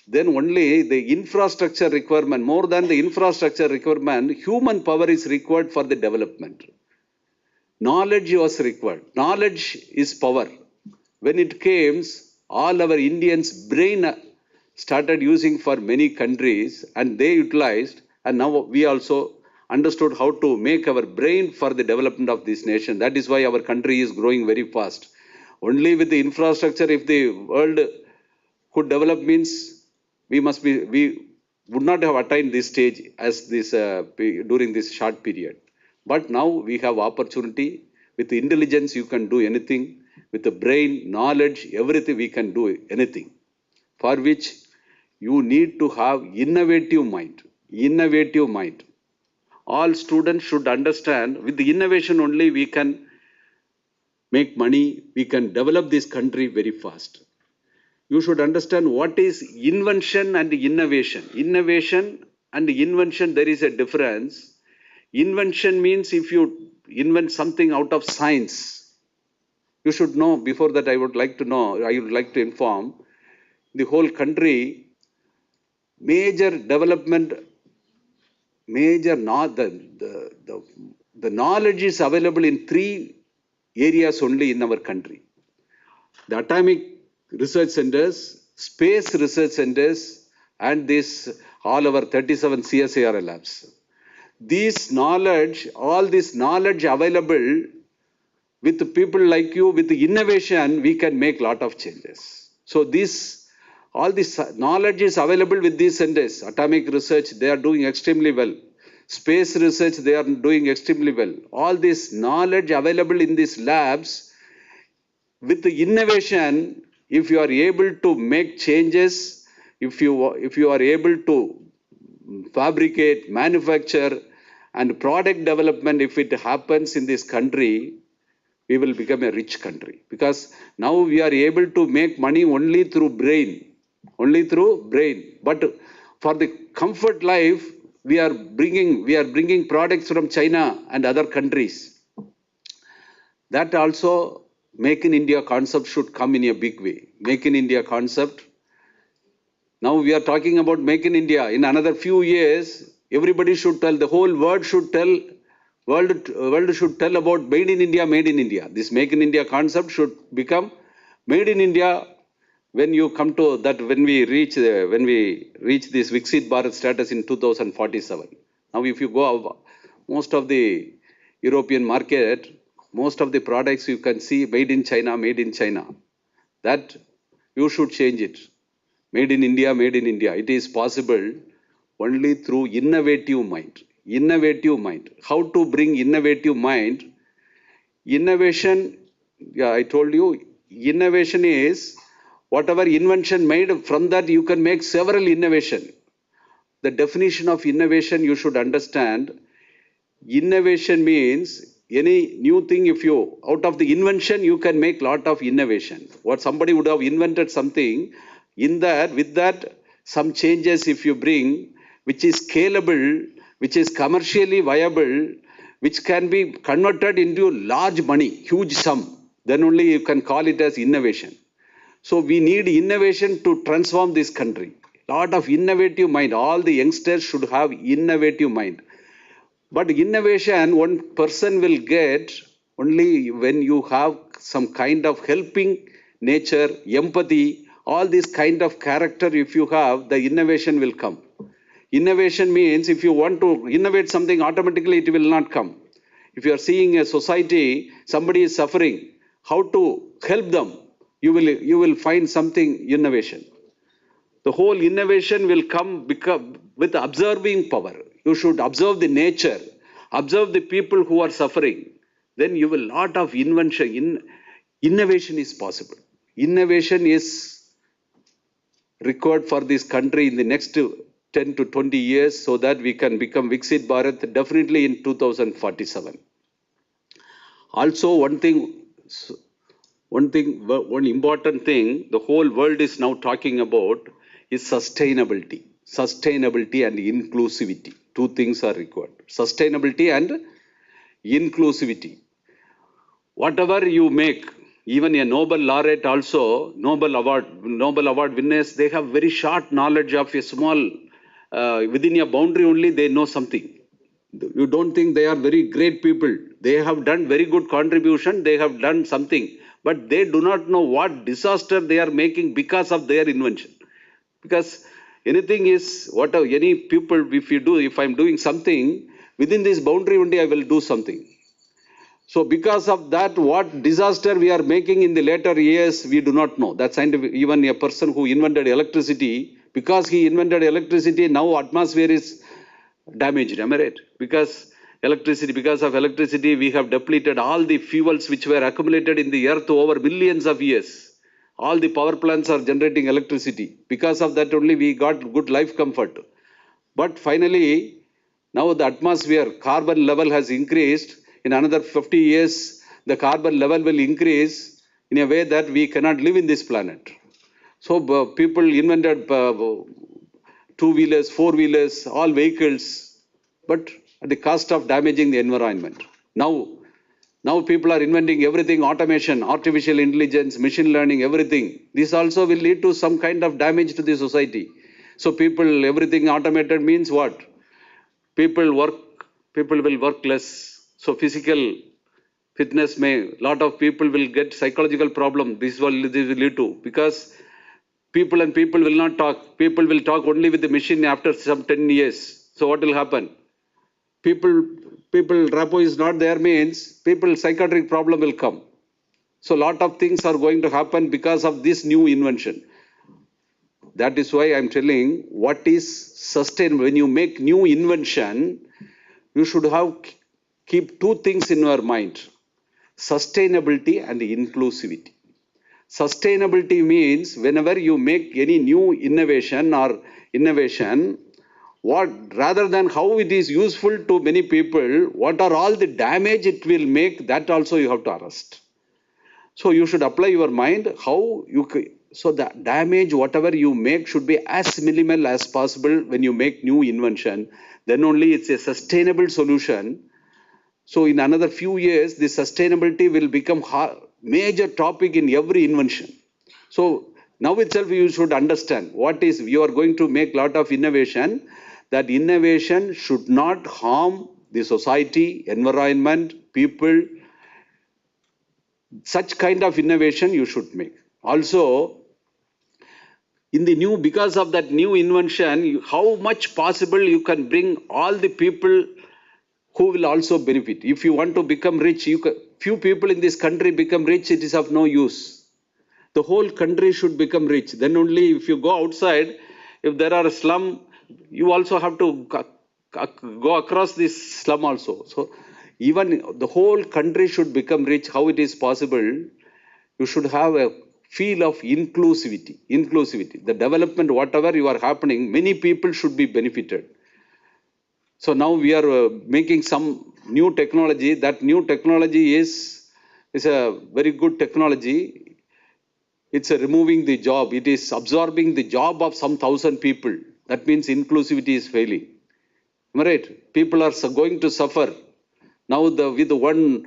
Then only the infrastructure requirement, more than the infrastructure requirement, human power is required for the development. Knowledge was required. Knowledge is power. When it came, all our Indians' brain started using for many countries and they utilized, and now we also understood how to make our brain for the development of this nation. That is why our country is growing very fast. Only with the infrastructure, if the world could develop, means we would not have attained this stage as this during this short period. But now we have opportunity. With intelligence, you can do anything. With the brain, knowledge, everything, we can do anything. For which you need to have innovative mind. Innovative mind. All students should understand, with the innovation only we can make money, we can develop this country very fast. You should understand what is invention and innovation. Innovation and invention, there is a difference. Invention means if you invent something out of science. You should know, before that I would like to inform, the whole country, major development, the knowledge is available in 3 areas only in our country. The atomic research centers, space research centers, and all our 37 CSIR labs. All this knowledge available with people like you, with the innovation, we can make lot of changes. So all this knowledge is available with these centers. Atomic research, they are doing extremely well. Space research, they are doing extremely well. All this knowledge available in these labs, with the innovation, if you are able to make changes, if you are able to fabricate, manufacture, and product development, if it happens in this country, we will become a rich country. Because now we are able to make money only through brain. Only through brain. But for the comfort life, we are bringing products from China and other countries. That also, Make in India concept should come in a big way. Make in India concept. Now we are talking about Make in India. In another few years, everybody should tell, the whole world should tell, world should tell about Made in India, Made in India. This Make in India concept should become Made in India. When you come to that, when we reach this Viksit Bharat status in 2047. Now if you go, most of the European market, most of the products you can see made in China, made in China. That you should change it. Made in India, made in India. It is possible only through innovative mind. Innovative mind. How to bring innovative mind? Innovation, I told you, innovation is whatever invention made, from that you can make several innovation. The definition of innovation you should understand. Innovation means any new thing, out of the invention, you can make lot of innovation. What somebody would have invented something, with that, some changes if you bring, which is scalable, which is commercially viable, which can be converted into large money, huge sum, then only you can call it as innovation. So we need innovation to transform this country. Lot of innovative mind. All the youngsters should have innovative mind. But innovation, one person will get only when you have some kind of helping nature, empathy, all this kind of character. If you have, the innovation will come. Innovation means if you want to innovate something, automatically it will not come. If you are seeing a society, somebody is suffering, how to help them, you will find something innovation. The whole innovation will come with observing power. You should observe the nature, observe the people who are suffering. Then you will lot of innovation is possible. Innovation is required for this country in the next 10 to 20 years so that we can become Viksit Bharat definitely in 2047. Also, one important thing the whole world is now talking about is sustainability. Sustainability and inclusivity. Two things are required. Sustainability and inclusivity. Whatever you make, even a Nobel laureate also, Nobel Award winners, they have very short knowledge of a small, within a boundary only they know something. You don't think they are very great people. They have done very good contribution, they have done something, but they do not know what disaster they are making because of their invention. Because anything is, whatever, any people, if I'm doing something, within this boundary only I will do something. So because of that, what disaster we are making in the later years, we do not know. That's scientific. Even a person who invented electricity, because he invented electricity, now atmosphere is damaged. Am I right? Because of electricity, we have depleted all the fuels which were accumulated in the earth over millions of years. All the power plants are generating electricity. Because of that only we got good life comfort. But finally, now the atmosphere, carbon level has increased. In another 50 years, the carbon level will increase in a way that we cannot live in this planet. So people invented two-wheelers, four-wheelers, all vehicles, but at the cost of damaging the environment. Now people are inventing everything, automation, artificial intelligence, machine learning, everything. This also will lead to some kind of damage to the society. So everything automated means what? People will work less. So physical fitness lot of people will get psychological problem. This will lead to, because people will not talk. People will talk only with the machine after some 10 years. So what will happen? People rapport is not there means psychiatric problem will come. So lot of things are going to happen because of this new invention. That is why I'm telling what is sustainable. When you make new invention, you should keep two things in your mind: sustainability and inclusivity. Sustainability means whenever you make any new innovation, rather than how it is useful to many people, what are all the damage it will make, that also you have to arrest. So you should apply your mind so the damage whatever you make should be as minimal as possible when you make new invention. Then only it's a sustainable solution. So in another few years, the sustainability will become major topic in every invention. So now itself you should understand you are going to make lot of innovation. That innovation should not harm the society, environment, people. Such kind of innovation you should make. Also, because of that new invention, how much possible you can bring all the people who will also benefit. If you want to become rich, few people in this country become rich, it is of no use. The whole country should become rich. Then only if you go outside, if there are a slum, you also have to go across this slum also. So even the whole country should become rich. How it is possible? You should have a feel of inclusivity. The development, whatever you are happening, many people should be benefited. So now we are making some new technology. That new technology is a very good technology. It's removing the job. It is absorbing the job of some 1,000 people. That means inclusivity is failing. Am I right? People are going to suffer. Now with one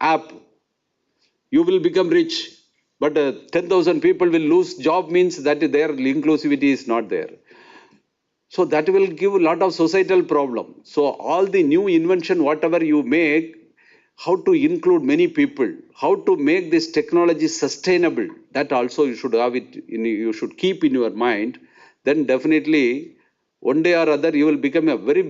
app, you will become rich. But 10,000 people will lose job means that their inclusivity is not there. So that will give a lot of societal problem. So all the new invention, whatever you make, how to include many people, how to make this technology sustainable, that also you should have it, you should keep in your mind. Then definitely one day or other you will become a very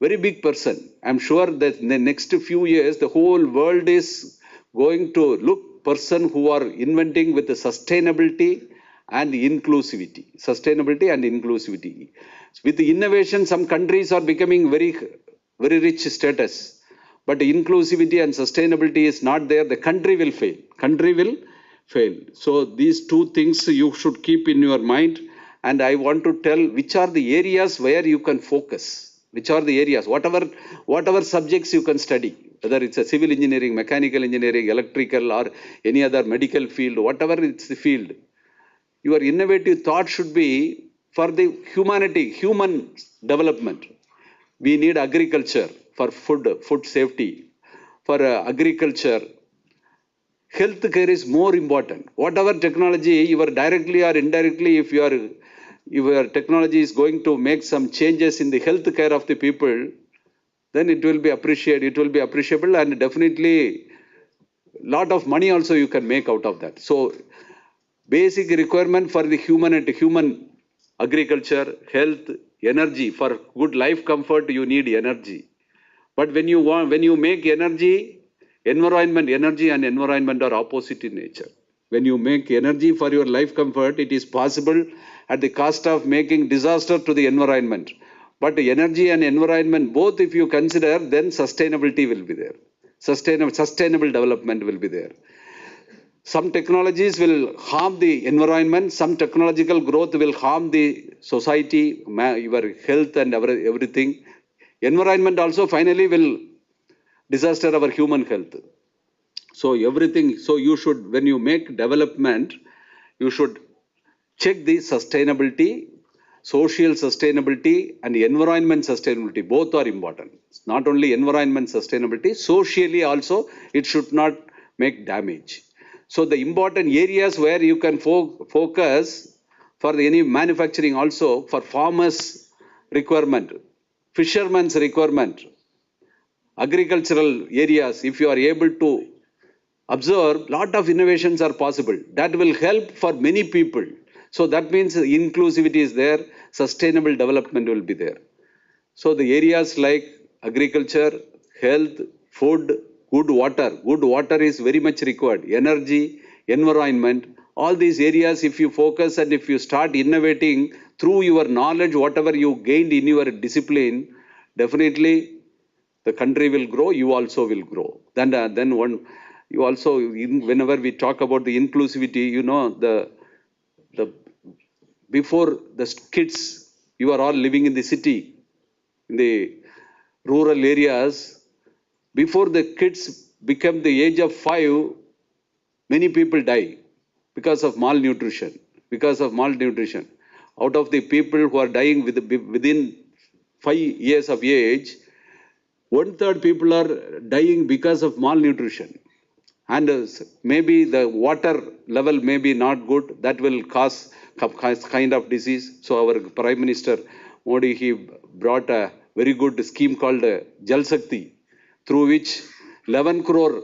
big person. I'm sure that in the next few years, the whole world is going to look person who are inventing with the sustainability and inclusivity. Sustainability and inclusivity. With innovation, some countries are becoming very rich status. But inclusivity and sustainability is not there, the country will fail. Country will fail. So these two things you should keep in your mind. And I want to tell which are the areas where you can focus. Which are the areas, whatever subjects you can study, whether it's a civil engineering, mechanical engineering, electrical, or any other medical field, whatever it's the field. Your innovative thought should be for the humanity, human development. We need agriculture for food safety. For agriculture, health care is more important. Whatever technology, you are directly or indirectly, if your technology is going to make some changes in the health care of the people, then it will be appreciated. It will be appreciable, and definitely lot of money also you can make out of that. So basic requirement for the human agriculture, health, energy. For good life comfort, you need energy. But when you make energy, energy and environment are opposite in nature. When you make energy for your life comfort, it is possible at the cost of making disaster to the environment. But energy and environment, both if you consider, then sustainability will be there. Sustainable development will be there. Some technologies will harm the environment, some technological growth will harm the society, your health and everything. Environment also finally will disaster our human health. So everything, so you should, when you make development, you should check the sustainability, social sustainability and environment sustainability. Both are important. Not only environment sustainability, socially also it should not make damage. So the important areas where you can focus for any manufacturing also, for farmers' requirement, fishermen's requirement, agricultural areas, if you are able to observe, lot of innovations are possible. That will help for many people. So that means inclusivity is there, sustainable development will be there. So the areas like agriculture, health, food, good water is very much required. Energy, environment, all these areas, if you focus and if you start innovating through your knowledge, whatever you gained in your discipline, definitely the country will grow, you also will grow. Then one, you also, whenever we talk about the inclusivity, you know, the before the kids, you are all living in the city, in the rural areas, before the kids become the age of 5, many people die because of malnutrition. Out of the people who are dying within 5 years of age, 1/3 people are dying because of malnutrition. And maybe the water level may be not good, that will cause kind of disease. So our Prime Minister Modi, he brought a very good scheme called Jal Shakti, through which 11 crore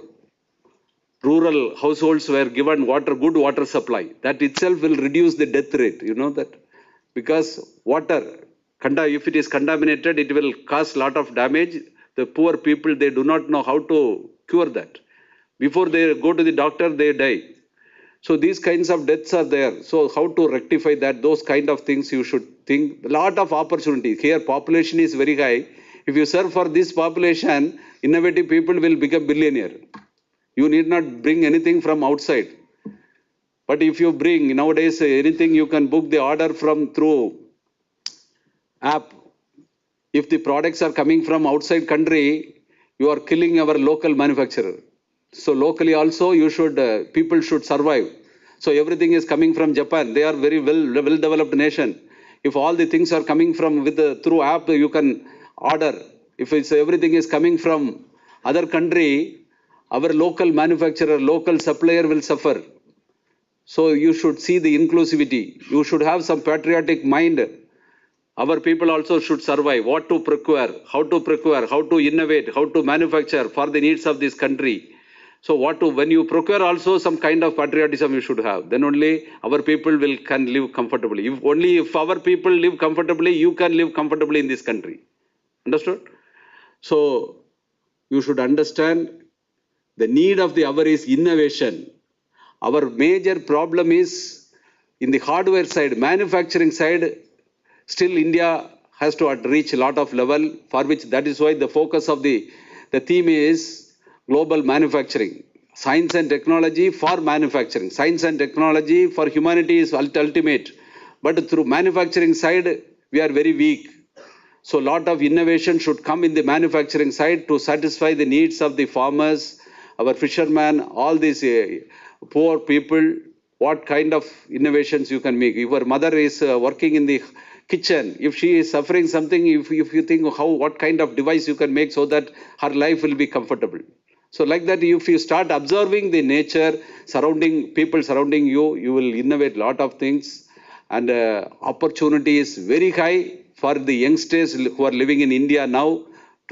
rural households were given good water supply. That itself will reduce the death rate, you know that. Because water, if it is contaminated, it will cause lot of damage. The poor people, they do not know how to cure that. Before they go to the doctor, they die. So these kinds of deaths are there. So how to rectify that? Those kind of things you should think. A lot of opportunities. Here population is very high. If you serve for this population, innovative people will become billionaire. You need not bring anything from outside. But if you bring, nowadays anything you can book the order through app. If the products are coming from outside country, you are killing our local manufacturer. So locally also people should survive. So everything is coming from Japan. They are very well developed nation. If all the things are coming from through app, you can order. If everything is coming from other country, our local manufacturer, local supplier will suffer. So you should see the inclusivity. You should have some patriotic mind. Our people also should survive. What to procure, how to innovate, how to manufacture for the needs of this country. So when you procure also some kind of patriotism you should have. Then only our people can live comfortably. If our people live comfortably, you can live comfortably in this country. Understood? So you should understand the need of the hour is innovation. Our major problem is in the hardware side, manufacturing side, still India has to reach a lot of level, for which that is why the focus of the theme is global manufacturing. Science and technology for manufacturing. Science and technology for humanity is ultimate. But through manufacturing side, we are very weak. So a lot of innovation should come in the manufacturing side to satisfy the needs of the farmers, our fishermen, all these poor people. What kind of innovations you can make? If your mother is working in the kitchen, if she is suffering something, if you think what kind of device you can make so that her life will be comfortable. So like that, if you start observing the nature surrounding people surrounding you, you will innovate a lot of things. And opportunity is very high for the youngsters who are living in India now,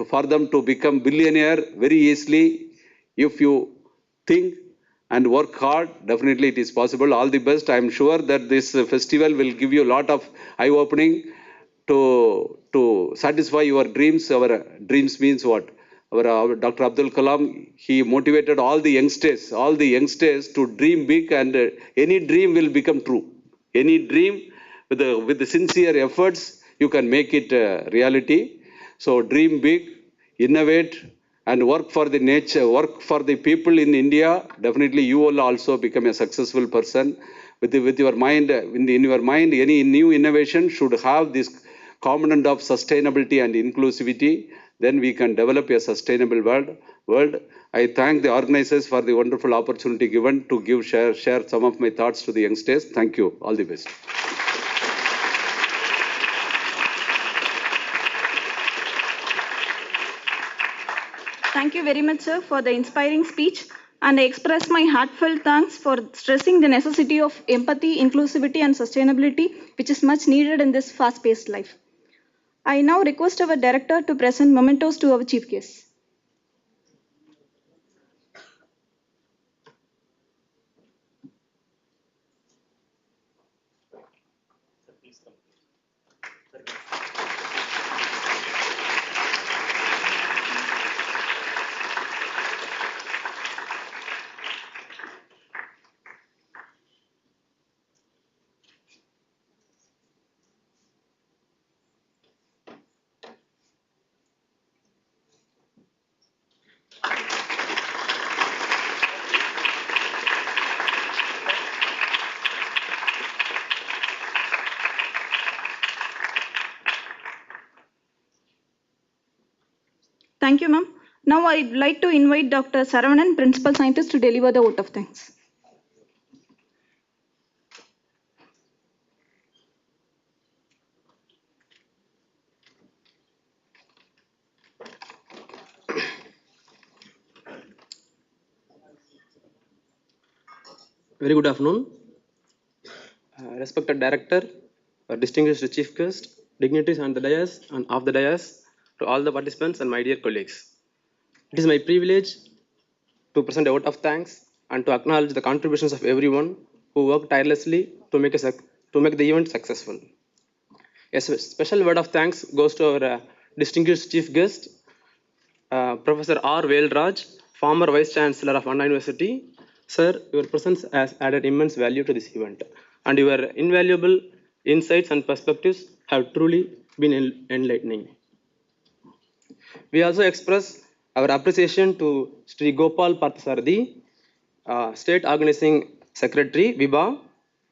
for them to become billionaire very easily. If you think and work hard, definitely it is possible. All the best. I am sure that this festival will give you a lot of eye-opening to satisfy your dreams. Our dreams means what? Our Dr. Abdul Kalam, he motivated all the youngsters to dream big, and any dream will become true. Any dream with the sincere efforts, you can make it reality. So dream big, innovate, and work for the nature, work for the people in India. Definitely you will also become a successful person. With your mind, in your mind, any new innovation should have this component of sustainability and inclusivity. Then we can develop a sustainable world. I thank the organizers for the wonderful opportunity given to share some of my thoughts to the youngsters. Thank you. All the best. Thank you very much, sir, for the inspiring speech. And I express my heartfelt thanks for stressing the necessity of empathy, inclusivity, and sustainability, which is much needed in this fast-paced life. I now request our director to present mementos to our chief guests. Thank you, ma'am. Now I'd like to invite Dr. Saravanan, Principal Scientist, to deliver the vote of thanks. Very good afternoon. Respected Director, distinguished Chief Guest, dignitaries on the dais and off the dais, to all the participants and my dear colleagues. It is my privilege to present a vote of thanks and to acknowledge the contributions of everyone who worked tirelessly to make the event successful. A special word of thanks goes to our distinguished Chief Guest, Professor R. Velraj, former Vice Chancellor of Anna University. Sir, your presence has added immense value to this event, and your invaluable insights and perspectives have truly been enlightening. We also express our appreciation to Sri Gopal Parthasarathi, State Organizing Secretary, VIBA,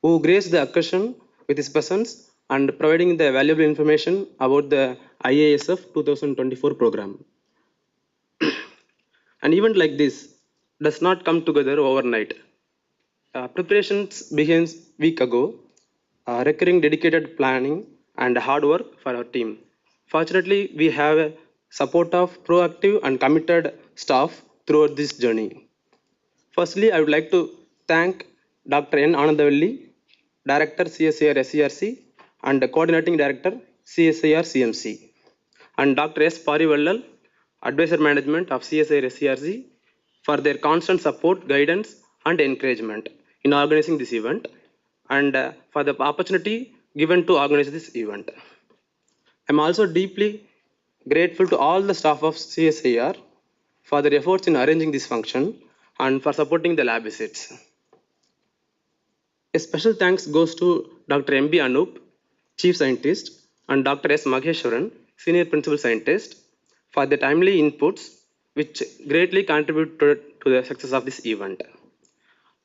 who graced the occasion with his presence and providing the valuable information about the IISF 2024 program. An event like this does not come together overnight. Preparations began week ago, requiring dedicated planning and hard work for our team. Fortunately, we have a support of proactive and committed staff throughout this journey. Firstly, I would like to thank Dr. N. Anandavalli, Director CSIR-SERC and Coordinating Director CSIR-CMC, and Dr. S. Parivallal, Advisor Management of CSIR-SERC, for their constant support, guidance, and encouragement in organizing this event, and for the opportunity given to organize this event. I'm also deeply grateful to all the staff of CSIR for their efforts in arranging this function and for supporting the lab visits. A special thanks goes to Dr. M.B. Anup, Chief Scientist, and Dr. S. Magheshwaran, Senior Principal Scientist, for their timely inputs, which greatly contributed to the success of this event.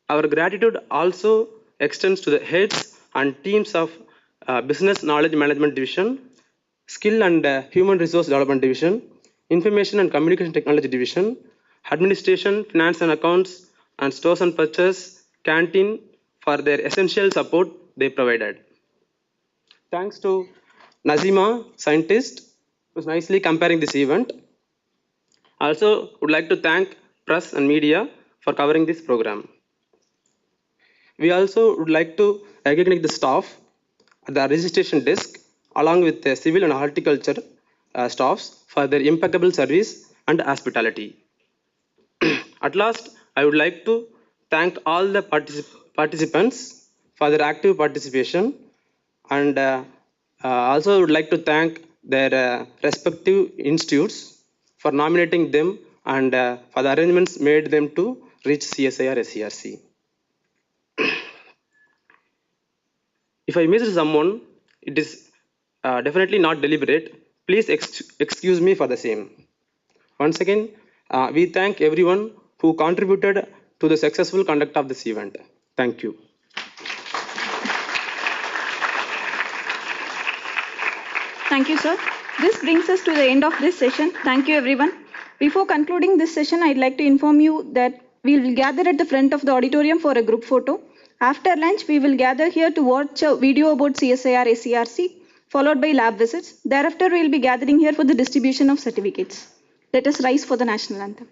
Our gratitude also extends to the heads and teams of Business Knowledge Management Division, Skill and Human Resource Development Division, Information and Communication Technology Division, Administration, Finance and Accounts, and Stores and Purchase, Canteen for their essential support they provided. Thanks to Nazima, scientist, who's nicely comparing this event. I also would like to thank press and media for covering this program. We also would like to recognize the staff at the registration desk along with the civil and horticulture staffs for their impeccable service and hospitality. At last, I would like to thank all the participants for their active participation, and also would like to thank their respective institutes for nominating them and for the arrangements made them to reach CSIR-SERC. If I missed someone, it is definitely not deliberate. Please excuse me for the same. Once again, we thank everyone who contributed to the successful conduct of this event. Thank you. Thank you, sir. This brings us to the end of this session. Thank you, everyone. Before concluding this session, I'd like to inform you that we will gather at the front of the auditorium for a group photo. After lunch, we will gather here to watch a video about CSIR-SERC, followed by lab visits. Thereafter, we will be gathering here for the distribution of certificates. Let us rise for the national anthem.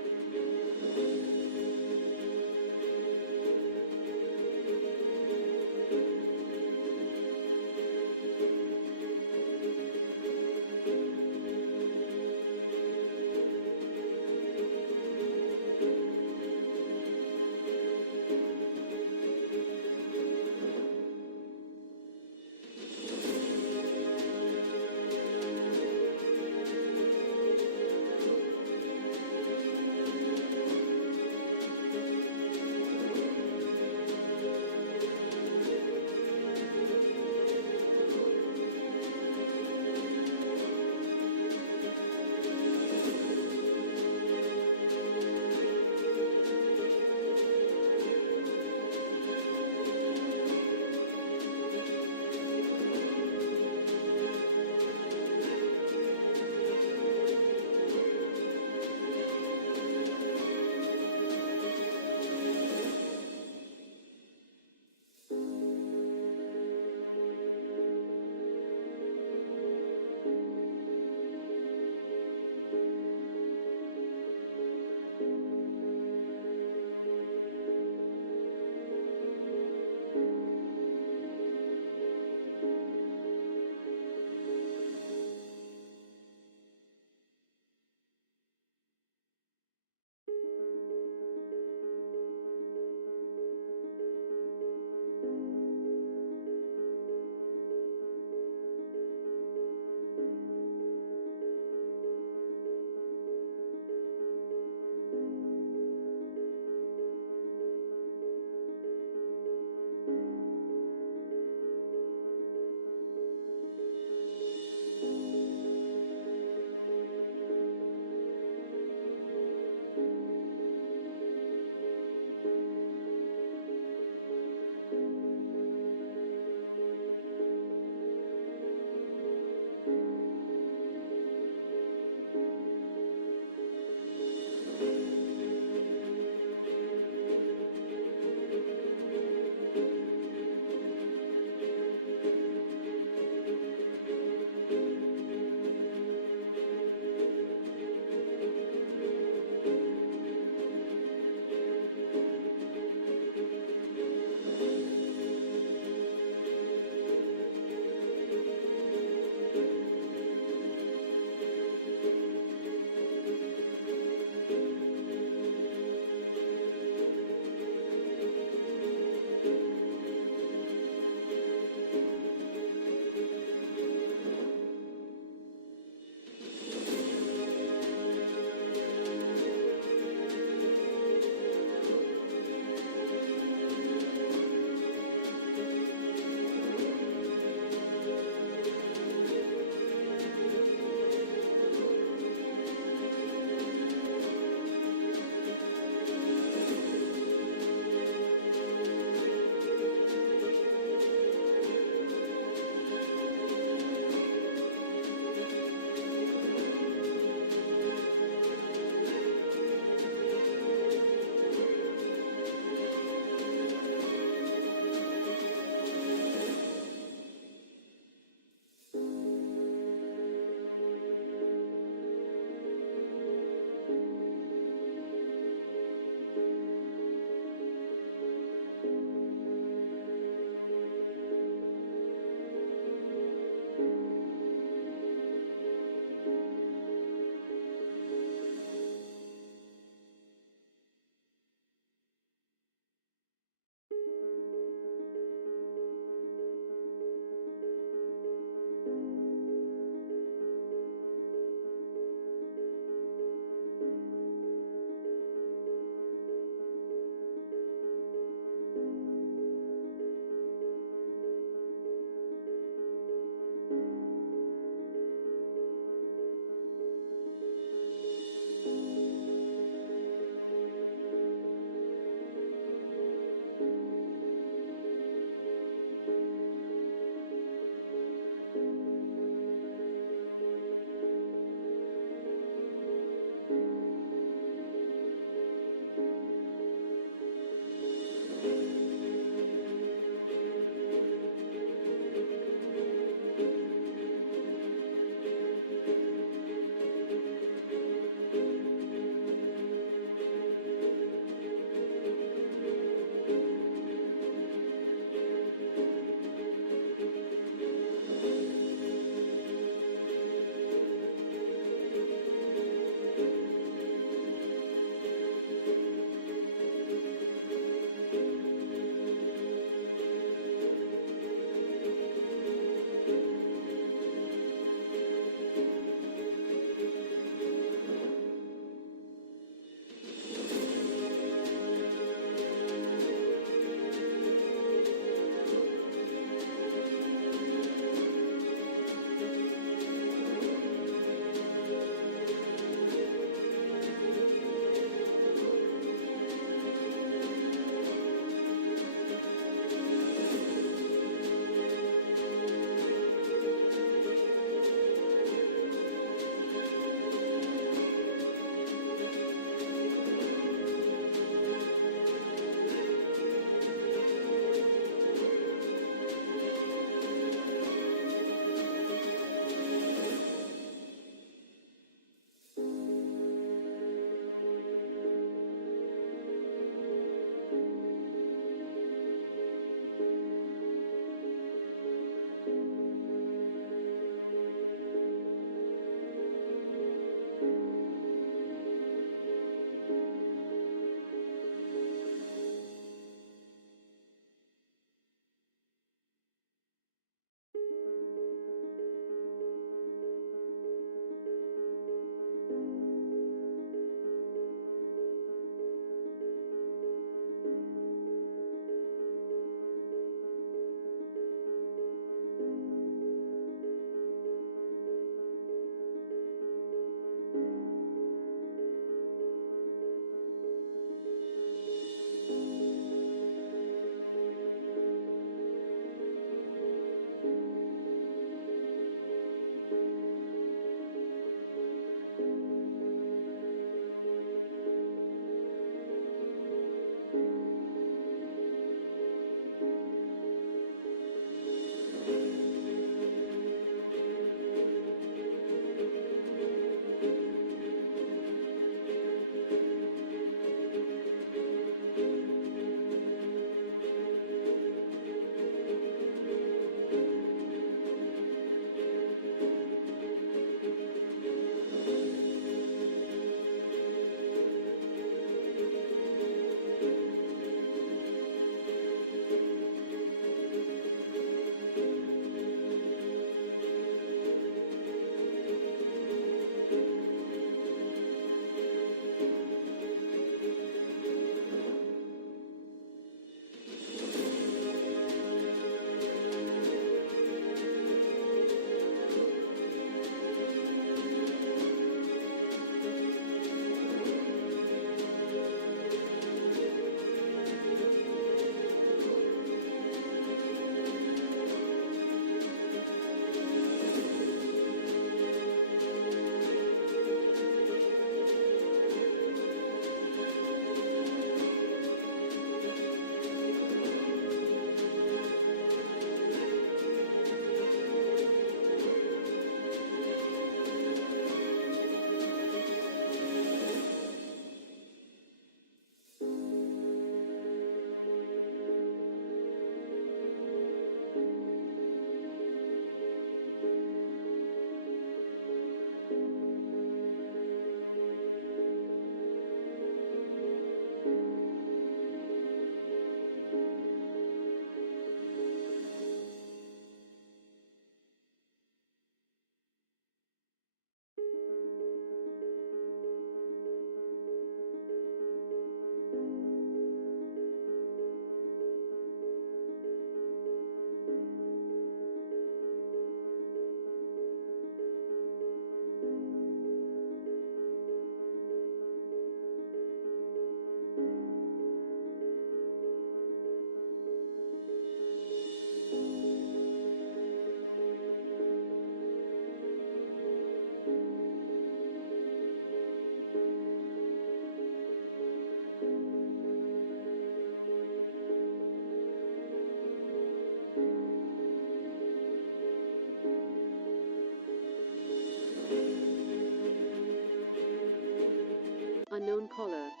color.